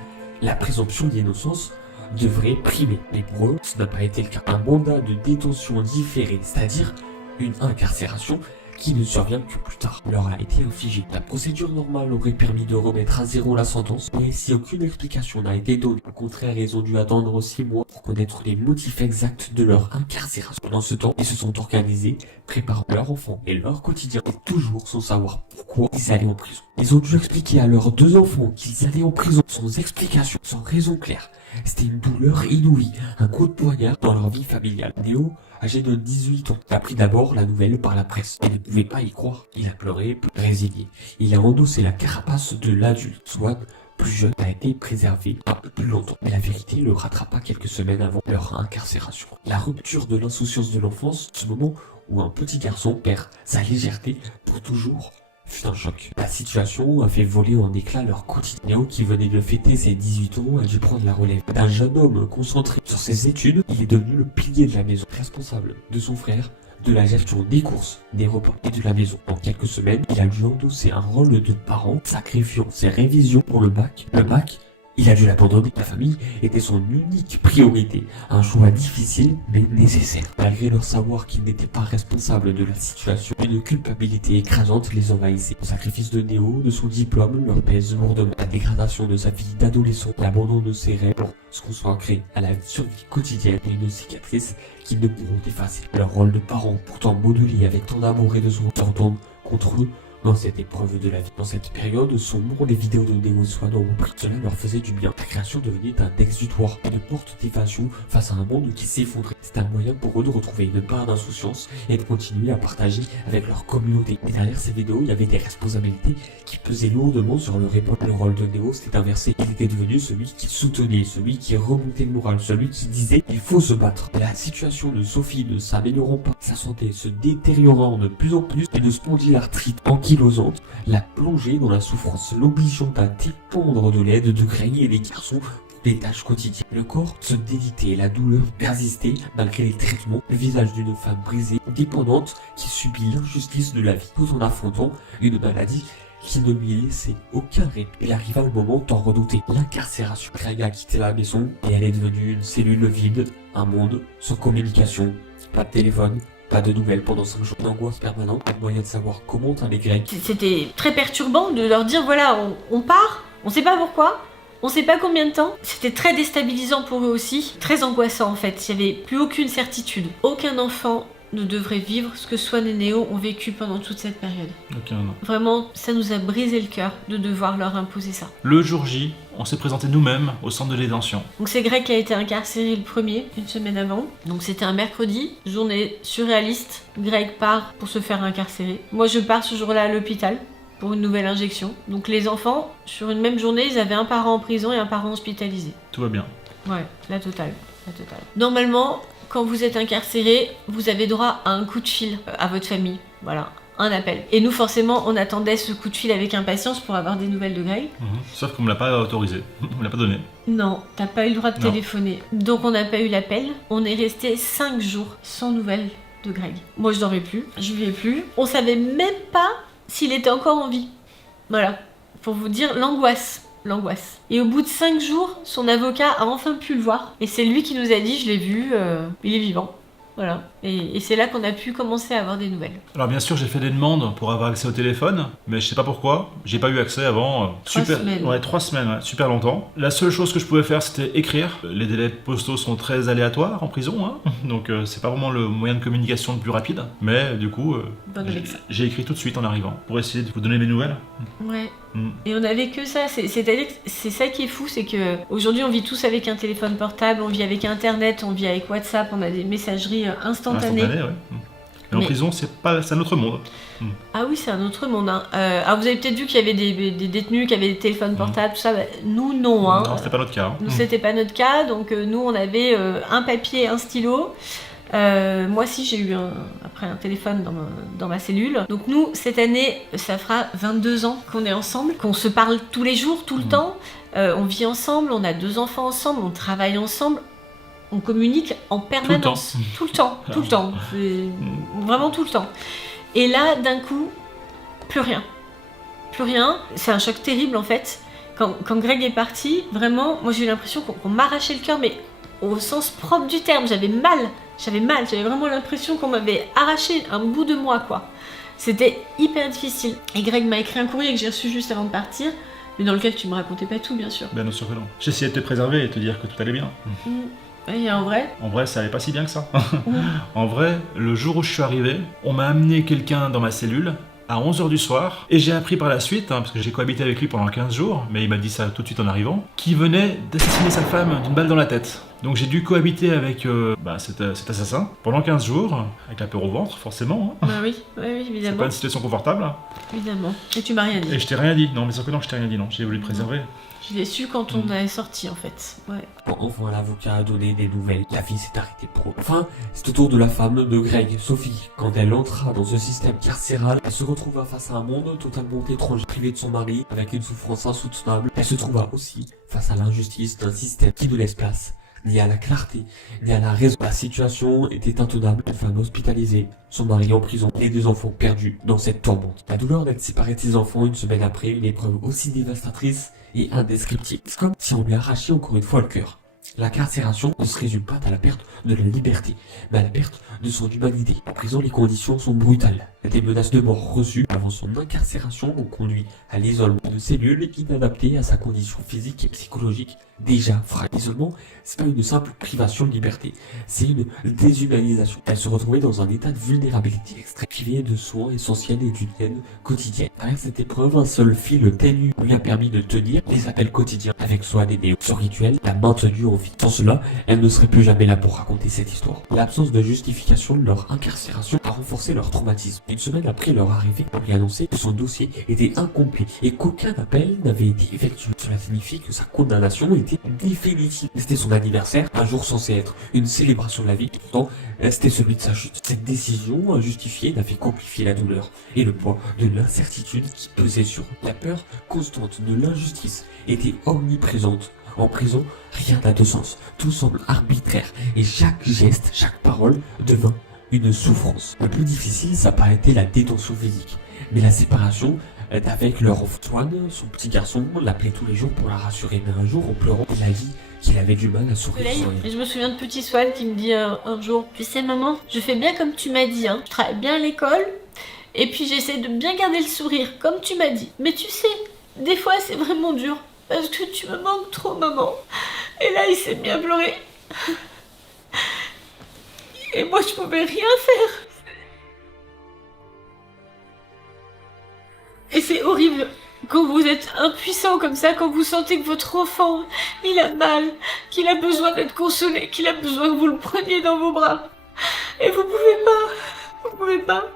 la présomption d'innocence devrait primer. Mais pour eux, ce n'a pas été le cas. Un mandat de détention différé, c'est-à-dire une incarcération qui ne survient que plus tard, leur a été infligée. La procédure normale aurait permis de remettre à zéro la sentence, mais si aucune explication n'a été donnée, au contraire, ils ont dû attendre 6 mois pour connaître les motifs exacts de leur incarcération. Pendant ce temps, ils se sont organisés, préparant leur enfant et leur quotidien, et toujours sans savoir pourquoi ils allaient en prison. Ils ont dû expliquer à leurs 2 enfants qu'ils allaient en prison sans explication, sans raison claire. C'était une douleur inouïe, un coup de poignard dans leur vie familiale. Néo, âgé de 18 ans, apprit d'abord la nouvelle par la presse et ne pouvait pas y croire. Il a pleuré, résigné. Il a endossé la carapace de l'adulte. Swan, plus jeune, a été préservé un peu plus longtemps. Mais la vérité le rattrapa quelques semaines avant leur incarcération. La rupture de l'insouciance de l'enfance, ce moment où un petit garçon perd sa légèreté pour toujours, fut un choc. La situation a fait voler en éclats leur quotidien. Néo, qui venait de fêter ses 18 ans, a dû prendre la relève. D'un jeune homme concentré sur ses études, il est devenu le pilier de la maison, responsable de son frère, de la gestion des courses, des repas et de la maison. En quelques semaines, il a dû endosser un rôle de parent, sacrifiant ses révisions pour le bac. Le bac, il a dû l'abandonner. La famille était son unique priorité. Un choix difficile, mais nécessaire. Malgré leur savoir qu'ils n'étaient pas responsables de la situation, une culpabilité écrasante les envahissait. Le sacrifice de Néo, de son diplôme, leur pèse lourdement. La dégradation de sa vie d'adolescent, l'abandon de ses rêves, se consacrer à la survie quotidienne et une cicatrice qu'ils ne pourront effacer. Leur rôle de parents, pourtant modelé avec tant d'amour et de soin, se retourne contre eux dans cette épreuve de la vie. Dans cette période sombre, les vidéos de Néo Swan ont repris. Cela leur faisait du bien. La création devenait un exutoire, une porte d'évasion face à un monde qui s'effondrait. C'était un moyen pour eux de retrouver une part d'insouciance et de continuer à partager avec leur communauté. Mais derrière ces vidéos, il y avait des responsabilités qui pesaient lourdement sur leur épaule. Le rôle de Néo s'était inversé. Il était devenu celui qui soutenait, celui qui remontait le moral, celui qui disait « il faut se battre ». La situation de Sophie ne s'améliorant pas, sa santé se détériorant de plus en plus, une spondylarthrite ankylosante la plongeait dans la souffrance, l'obligeant à dépendre de l'aide de Greg et des garçons pour des tâches quotidiennes. Le corps se délitait, la douleur persistait malgré les traitements, le visage d'une femme brisée, dépendante, qui subit l'injustice de la vie, tout en affrontant une maladie qui ne lui laissait aucun répit. Il arriva le moment tant redouté, l'incarcération. Greg a quitté la maison et elle est devenue une cellule vide, un monde sans communication, pas de téléphone, pas de nouvelles pendant 5 jours d'angoisse permanente, pas de moyen de savoir comment allait Greg. C'était très perturbant de leur dire voilà, on part, on sait pas pourquoi, on sait pas combien de temps. C'était très déstabilisant pour eux aussi, très angoissant en fait. Il y avait plus aucune certitude. Aucun enfant ne devrait vivre ce que Swan et Néo ont vécu pendant toute cette période. Ok, non. Vraiment, ça nous a brisé le cœur de devoir leur imposer ça. Le jour J, on s'est présenté nous-mêmes au centre de détention. Donc c'est Greg qui a été incarcéré le premier, une semaine avant. Donc c'était un mercredi, journée surréaliste. Greg part pour se faire incarcérer. Moi je pars ce jour-là à l'hôpital pour une nouvelle injection. Donc les enfants, sur une même journée, ils avaient un parent en prison et un parent hospitalisé. Tout va bien. Ouais, la totale. Normalement, quand vous êtes incarcéré, vous avez droit à un coup de fil à votre famille. Voilà, un appel. Et nous, forcément, on attendait ce coup de fil avec impatience pour avoir des nouvelles de Greg. Sauf qu'on me l'a pas autorisé. On me l'a pas donné. Non, t'as pas eu le droit de Non. téléphoner. Donc on n'a pas eu l'appel. On est resté 5 jours sans nouvelles de Greg. Moi, je dormais plus, je vivais plus. On savait même pas s'il était encore en vie. Voilà, pour vous dire l'angoisse. Et au bout de 5 jours, son avocat a enfin pu le voir. Et c'est lui qui nous a dit, je l'ai vu, il est vivant. Voilà. Et c'est là qu'on a pu commencer à avoir des nouvelles. Alors bien sûr, j'ai fait des demandes pour avoir accès au téléphone, mais je sais pas pourquoi, j'ai pas eu accès avant 3 semaines. Ouais, 3 semaines, ouais, super longtemps. La seule chose que je pouvais faire, c'était écrire. Les délais postaux sont très aléatoires en prison, hein, donc c'est pas vraiment le moyen de communication le plus rapide. Mais du coup, j'ai écrit tout de suite en arrivant, pour essayer de vous donner mes nouvelles. Ouais. Et on avait que ça, c'est-à-dire que c'est ça qui est fou, c'est que aujourd'hui on vit tous avec un téléphone portable, on vit avec internet, on vit avec WhatsApp, on a des messageries instantanées. Ouais. Mais en prison, c'est un autre monde. Ah oui, c'est un autre monde. Hein. Alors vous avez peut-être vu qu'il y avait des détenus qui avaient des téléphones portables, tout ça. Bah, nous, non. Hein. Non, c'était pas notre cas. Nous, c'était pas notre cas. Donc nous, on avait un papier, un stylo. Moi aussi, j'ai eu après un téléphone dans ma cellule. Donc nous, cette année, ça fera 22 ans qu'on est ensemble, qu'on se parle tous les jours, tout le temps. On vit ensemble, on a 2 enfants ensemble, on travaille ensemble. On communique en permanence. Tout le temps. C'est vraiment tout le temps. Et là, d'un coup, plus rien. C'est un choc terrible, en fait. Quand Greg est parti, vraiment, moi j'ai eu l'impression qu'on m'arrachait le cœur, mais au sens propre du terme. J'avais mal. J'avais vraiment l'impression qu'on m'avait arraché un bout de moi, quoi. C'était hyper difficile. Et Greg m'a écrit un courrier que j'ai reçu juste avant de partir, mais dans lequel tu me racontais pas tout, bien sûr. Bien sûr que non. J'essayais de te préserver et de te dire que tout allait bien. Et en vrai En vrai, ça allait pas si bien que ça. En vrai, le jour où je suis arrivé, on m'a amené quelqu'un dans ma cellule à 11h du soir, et j'ai appris par la suite, parce que j'ai cohabité avec lui pendant 15 jours, mais il m'a dit ça tout de suite en arrivant, qu'il venait d'assassiner sa femme d'une balle dans la tête. Donc j'ai dû cohabiter avec cet assassin pendant 15 jours, avec la peur au ventre, forcément. Bah oui, évidemment. C'est pas une situation confortable. Évidemment. Et tu m'as rien dit. Et je t'ai rien dit, non, mais sûr que non, je t'ai rien dit, non, j'ai voulu le préserver. Je l'ai su quand on est sorti, en fait. Ouais. Enfin, l'avocat a donné des nouvelles. La vie s'est arrêtée pour eux. Enfin, c'est au tour de la femme de Greg, Sophie. Quand elle entra dans ce système carcéral, elle se retrouva face à un monde totalement étranger, privée de son mari, avec une souffrance insoutenable. Elle se trouva aussi face à l'injustice d'un système qui ne laisse place ni à la clarté, ni à la raison. La situation était intenable. Une femme hospitalisée, son mari en prison et 2 enfants perdus dans cette tourmente. La douleur d'être séparée de ses enfants une semaine après une épreuve aussi dévastatrice et indescriptible. C'est comme si on lui arrachait encore une fois le cœur. L'incarcération ne se résume pas à la perte de la liberté, mais à la perte de son humanité. En prison, les conditions sont brutales. Des menaces de mort reçues avant son incarcération ont conduit à l'isolement de cellules inadaptées à sa condition physique et psychologique déjà fragile. L'isolement, c'est pas une simple privation de liberté, c'est une déshumanisation. Elle se retrouvait dans un état de vulnérabilité extrême, privée de soins essentiels et d'une aide quotidienne. À travers cette épreuve, un seul fil ténu lui a permis de tenir les appels quotidiens avec Swan et Néo. Ce rituel l'a maintenue en vie. Sans cela, elle ne serait plus jamais là pour raconter cette histoire. L'absence de justification de leur incarcération a renforcé leur traumatisme. Une semaine après leur arrivée, on lui a annoncé que son dossier était incomplet et qu'aucun appel n'avait été effectué. Cela signifie que sa condamnation était définitive. C'était son anniversaire, un jour censé être une célébration de la vie. Pourtant, c'était celui de sa chute. Cette décision injustifiée n'avait qu'amplifié la douleur et le poids de l'incertitude qui pesait sur eux. La peur constante de l'injustice était omniprésente. En prison, rien n'a de sens. Tout semble arbitraire et chaque geste, chaque parole devint une souffrance. Le plus difficile, ça n'a pas été la détention physique, mais la séparation d'avec leur enfant. Antoine, son petit garçon, l'appelait tous les jours pour la rassurer, mais un jour, en pleurant, il a dit qu'il avait du mal à sourire. Et je me souviens de petit Swan qui me dit un jour, tu sais maman, je fais bien comme tu m'as dit, hein. Je travaille bien à l'école, et puis j'essaie de bien garder le sourire, comme tu m'as dit. Mais tu sais, des fois c'est vraiment dur, parce que tu me manques trop maman. Et là il s'est mis à pleurer. Et moi je pouvais rien faire. Et c'est horrible quand vous êtes impuissant comme ça, quand vous sentez que votre enfant, il a mal, qu'il a besoin d'être consolé, qu'il a besoin que vous le preniez dans vos bras. Et vous pouvez pas.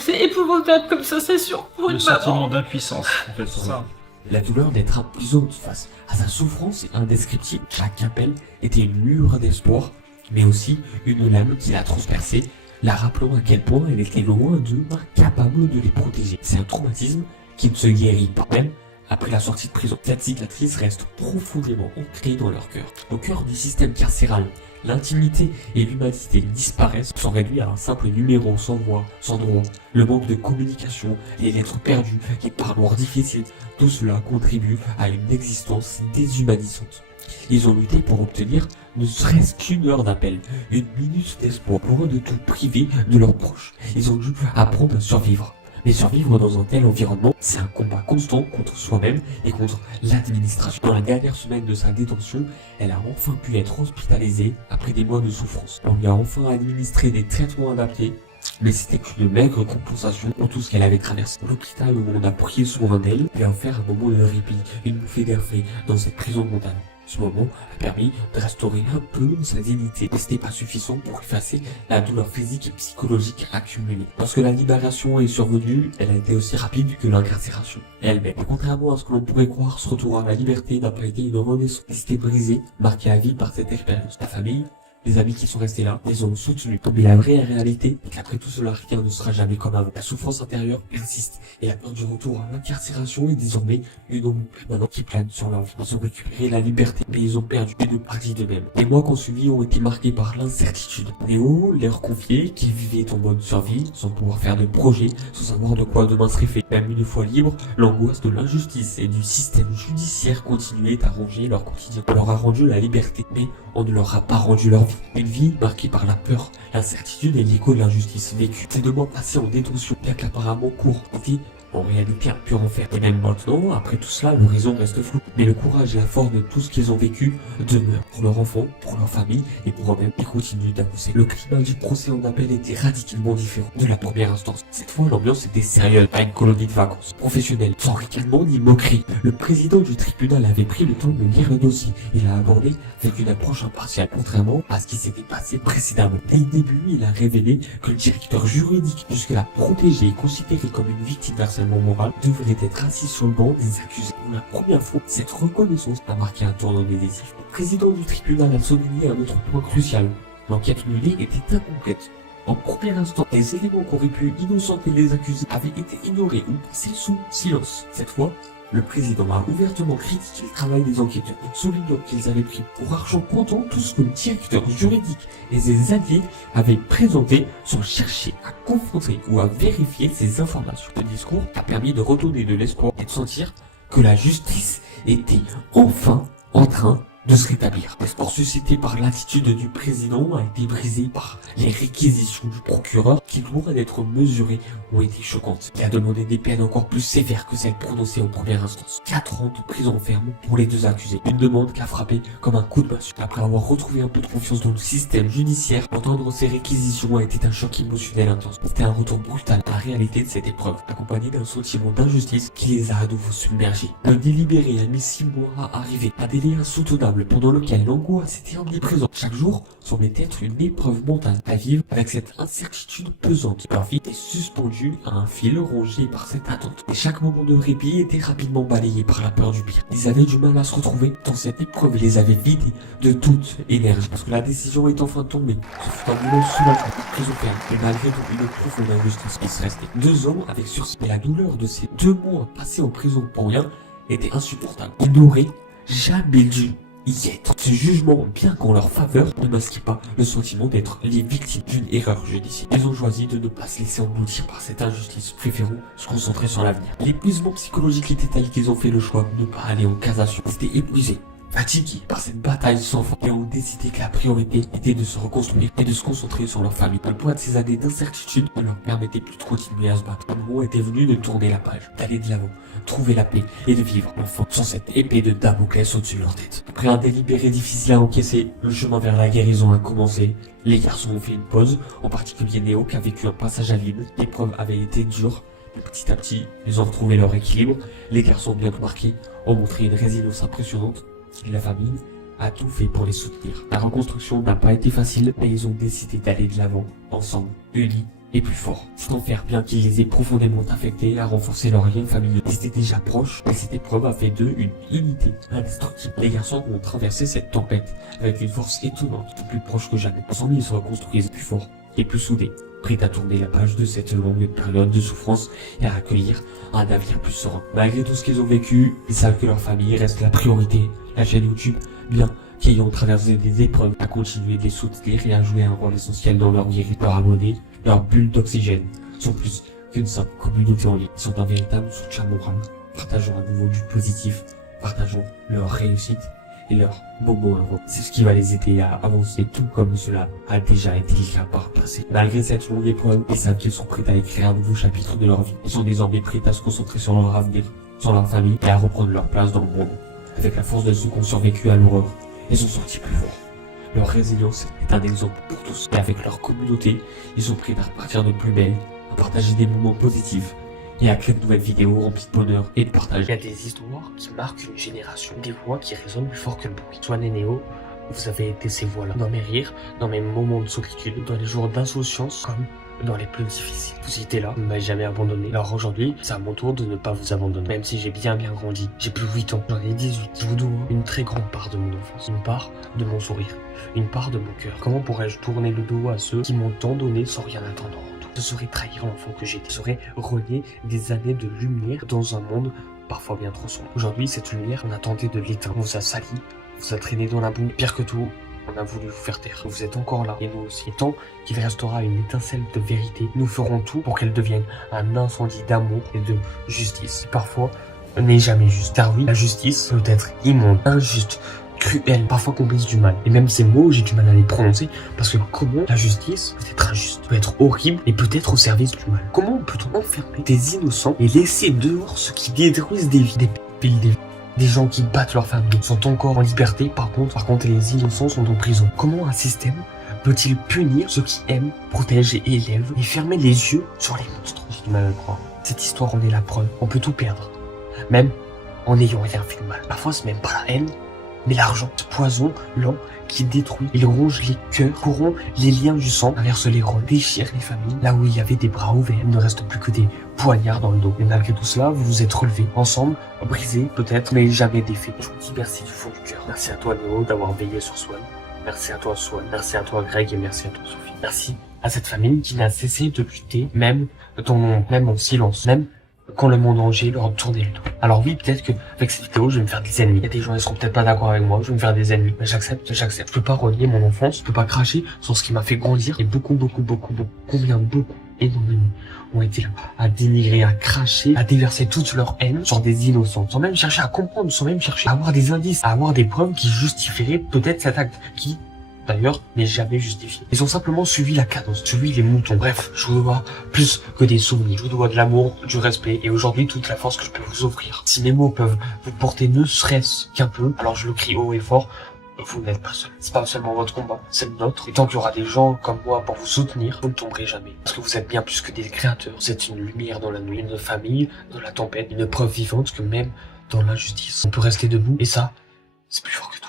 C'est épouvantable comme sensation pour une Le maman. sentiment d'impuissance, en fait, c'est ça. La douleur d'être impuissante face à sa souffrance est indescriptible. Chaque appel était une lueur d'espoir, mais aussi une lame qui l'a transpercée, la rappelant à quel point elle était loin d'eux, incapable de les protéger. C'est un traumatisme qui ne se guérit pas, même après la sortie de prison. Cette cicatrice reste profondément ancrée dans leur cœur. Au cœur du système carcéral, l'intimité et l'humanité disparaissent, sont réduits à un simple numéro sans voix, sans droit. Le manque de communication, les lettres perdues, les parloirs difficiles, tout cela contribue à une existence déshumanisante. Ils ont lutté pour obtenir ne serait-ce qu'une heure d'appel, une minute d'espoir, loin de tout privé de leurs proches. Ils ont dû apprendre à survivre. Mais survivre dans un tel environnement, c'est un combat constant contre soi-même et contre l'administration. Dans la dernière semaine de sa détention, elle a enfin pu être hospitalisée après des mois de souffrance. On lui a enfin administré des traitements adaptés, mais c'était qu'une maigre compensation pour tout ce qu'elle avait traversé. L'hôpital où on a pris soin d'elle lui a offert un moment de répit, une bouffée d'air frais dans cette prison mentale. Ce moment a permis de restaurer un peu sa dignité, mais ce n'était pas suffisant pour effacer la douleur physique et psychologique accumulée. Lorsque la libération est survenue, elle a été aussi rapide que l'incarcération elle-même. Contrairement à ce que l'on pourrait croire, ce retour à la liberté n'a pas été une renaissance. Elle s'était brisée, marquée à vie par cette expérience. La famille, les amis qui sont restés là, les ont soutenus. Mais la vraie réalité est qu'après tout cela, rien ne sera jamais comme avant. La souffrance intérieure persiste et la peur du retour à l'incarcération est désormais une ombre maintenant qui plane sur leur vie. Ils ont récupéré la liberté, mais ils ont perdu une partie d'eux-mêmes. Les mois qu'on suivi ont été marqués par l'incertitude. Léo, leur confié, qui vivait en mode survie, sans pouvoir faire de projet, sans savoir de quoi demain serait fait. Même une fois libre, l'angoisse de l'injustice et du système judiciaire continuait à ronger leur quotidien. On leur a rendu la liberté, mais on ne leur a pas rendu leur vie. Une vie marquée par la peur, l'incertitude et l'écho de l'injustice vécue. Ces 2 mois passés en détention, bien qu'apparemment courts, étaient en réalité un pur enfer. Et même maintenant, après tout cela, l'horizon reste flou. Mais le courage et la force de tout ce qu'ils ont vécu demeurent. Pour leurs enfants, pour leur famille et pour eux-mêmes, ils continuent d'avancer. Le climat du procès en appel était radicalement différent de la première instance. Cette fois, l'ambiance était sérieuse, pas une colonie de vacances. Professionnelle, sans ricanement ni moquerie. Le président du tribunal avait pris le temps de lire le dossier. Il l'a abordé avec une approche impartiale, contrairement à ce qui s'était passé précédemment. Dès le début, il a révélé que le directeur juridique, jusque-là protégé et considéré comme une victime d'harcèlement moral, devrait être assis sur le banc des accusés. Pour la première fois, cette reconnaissance a marqué un tournant décisif. Le président du tribunal a souligné un autre point crucial. L'enquête menée était incomplète. En premier instant, les éléments qui auraient pu innocenter les accusés avaient été ignorés ou passés sous silence. Cette fois, le président a ouvertement critiqué le travail des enquêteurs, soulignant qu'ils avaient pris pour argent comptant tout ce que le directeur juridique et ses alliés avaient présenté sans chercher à confronter ou à vérifier ces informations. Le discours a permis de redonner de l'espoir et de sentir que la justice était enfin en train de se rétablir. L'espoir suscité par l'attitude du président a été brisé par les réquisitions du procureur qui, loin d'être mesurées, ont été choquantes. Il a demandé des peines encore plus sévères que celles prononcées en première instance. 4 ans de prison ferme pour les 2 accusés. Une demande qui a frappé comme un coup de massue. Après avoir retrouvé un peu de confiance dans le système judiciaire, entendre ces réquisitions a été un choc émotionnel intense. C'était un retour brutal à la réalité de cette épreuve, accompagné d'un sentiment d'injustice qui les a à nouveau submergés. Le délibéré a mis 6 mois à arriver, un délai insoutenable pendant lequel l'angoisse était omniprésente. Chaque jour semblait être une épreuve mentale à vivre avec cette incertitude pesante. Leur vie était suspendue à un fil rongé par cette attente. Et chaque moment de répit était rapidement balayé par la peur du pire. Ils avaient du mal à se retrouver dans cette épreuve et les avaient vidés de toute énergie. Parce que la décision est enfin tombée. Ce fut un immense soulagement, prison ferme, et malgré tout une profonde injustice. Il se restait 2 ans avec sursis. Mais la douleur de ces 2 mois passés en prison pour rien était insupportable. Ils n'auraient jamais dû y être. Ce jugement, bien qu'en leur faveur, ne masquait pas le sentiment d'être les victimes d'une erreur judiciaire. Ils ont choisi de ne pas se laisser engloutir par cette injustice, préférant se concentrer sur l'avenir. L'épuisement psychologique était tel qu'ils ont fait le choix de ne pas aller en cassation. Ils étaient épuisés, fatigués par cette bataille sans fin, et ont décidé que la priorité était de se reconstruire et de se concentrer sur leur famille. Le poids de ces années d'incertitude ne leur permettait plus de continuer à se battre. Le moment était venu de tourner la page, d'aller de l'avant, trouver la paix et de vivre enfin sans cette épée de Damoclès au-dessus de leur tête. Après un délibéré difficile à encaisser, le chemin vers la guérison a commencé. Les garçons ont fait une pause, en particulier Néo qui a vécu un passage à vide. L'épreuve avait été dure, mais petit à petit, ils ont retrouvé leur équilibre. Les garçons bien marqués ont montré une résilience impressionnante. Et la famille a tout fait pour les soutenir. La reconstruction n'a pas été facile, mais ils ont décidé d'aller de l'avant, ensemble, unis et plus forts. Cet enfer, bien qu'il les ait profondément affectés, a renforcé leur lien familial. Ils étaient déjà proches, et cette épreuve a fait d'eux une unité indestructible. Les garçons ont traversé cette tempête avec une force étonnante, plus proche que jamais. Ensemble, ils se reconstruisent plus forts et plus soudés, prêts à tourner la page de cette longue période de souffrance et à accueillir un avenir plus serein. Malgré tout ce qu'ils ont vécu, ils savent que leur famille reste la priorité. La chaîne YouTube, bien qu'ayant traversé des épreuves, a continué de les soutenir et a joué un rôle essentiel dans leur vie. Leur harmonie, leur bulle d'oxygène sont plus qu'une simple communauté en ligne. Ils sont un véritable soutien moral, partageant à nouveau du positif, partageant leur réussite et leurs moments heureux. C'est ce qui va les aider à avancer, tout comme cela a déjà été le cas par le passé. Malgré cette longue épreuve, ils savent qu'ils sont prêts à écrire un nouveau chapitre de leur vie. Ils sont désormais prêts à se concentrer sur leur avenir, sur leur famille et à reprendre leur place dans le monde. Avec la force de ceux qui ont survécu à l'horreur, ils sont sortis plus forts. Leur résilience est un exemple pour tous. Et avec leur communauté, ils sont prêts à repartir de plus belle, à partager des moments positifs et à créer de nouvelles vidéos remplies de bonheur et de partage. Il y a des histoires qui marquent une génération, des voix qui résonnent plus fort que le bruit. Swan et Néo, vous avez été ces voix-là. Dans mes rires, dans mes moments de solitude, dans les jours d'insouciance, comme dans les plus difficiles. Vous étiez là, vous ne m'avez jamais abandonné. Alors aujourd'hui, c'est à mon tour de ne pas vous abandonner. Même si j'ai bien grandi, j'ai plus 8 ans, j'en ai 18. Je vous dois une très grande part de mon enfance, une part de mon sourire, une part de mon cœur. Comment pourrais-je tourner le dos à ceux qui m'ont tant donné sans rien attendre en retour? Ce serait trahir l'enfant que j'étais, ce serait renier des années de lumière dans un monde parfois bien trop sombre. Aujourd'hui, cette lumière, on a tenté de l'éteindre. On vous a sali, on vous a traîné dans la boue. Pire que tout, on a voulu vous faire taire. Vous êtes encore là, et nous aussi. Et tant qu'il restera une étincelle de vérité, nous ferons tout pour qu'elle devienne un incendie d'amour et de justice. Parfois, n'est jamais juste. Car oui, la justice peut être immonde, injuste, cruelle, parfois complice du mal. Et même ces mots, j'ai du mal à les prononcer, parce que comment la justice peut être injuste, peut être horrible et peut être au service du mal? Comment peut-on enfermer des innocents et laisser dehors ceux qui détruisent des vies, des pays, des gens qui battent leur famille sont encore en liberté, par contre les innocents sont en prison. Comment un système peut-il punir ceux qui aiment, protègent et élèvent et fermer les yeux sur les monstres? J'ai du mal à le croire. Cette histoire en est la preuve. On peut tout perdre, même en n'ayant rien fait de mal. Parfois c'est même pas la haine, mais l'argent, ce poison lent qui détruit. Il ronge les cœurs, corrompt les liens du sang, inverse les rôles, déchire les familles. Là où il y avait des bras ouverts, il ne reste plus que des poignards dans le dos. Et malgré tout cela, vous vous êtes relevés, ensemble, brisés peut-être, mais jamais défaits. Je vous dis merci du fond du cœur. Merci à toi Néo d'avoir veillé sur Swan. Merci à toi Swan. Merci à toi Greg et merci à toi Sophie. Merci à cette famille qui n'a cessé de lutter, même en silence, même quand le monde entier leur tournait le dos. Alors oui, peut-être que avec cette vidéo, je vais me faire des ennemis. Il y a des gens qui seront peut-être pas d'accord avec moi, je vais me faire des ennemis. Mais j'accepte. Je peux pas renier mon enfance, je peux pas cracher sur ce qui m'a fait grandir. Et beaucoup, énormément, ont été là à dénigrer, à cracher, à déverser toute leur haine sur des innocents, sans même chercher à comprendre, sans même chercher à avoir des indices, à avoir des preuves qui justifieraient peut-être cet acte, qui d'ailleurs n'est jamais justifié. Ils ont simplement suivi la cadence, suivi les moutons. Bref, je vous dois plus que des souvenirs. Je vous dois de l'amour, du respect et aujourd'hui toute la force que je peux vous offrir. Si mes mots peuvent vous porter ne serait-ce qu'un peu, alors je le crie haut et fort, vous n'êtes pas seul. C'est pas seulement votre combat, c'est le nôtre. Et tant qu'il y aura des gens comme moi pour vous soutenir, vous ne tomberez jamais. Parce que vous êtes bien plus que des créateurs. Vous êtes une lumière dans la nuit, une famille dans la tempête, une preuve vivante que même dans l'injustice, on peut rester debout et ça, c'est plus fort que tout.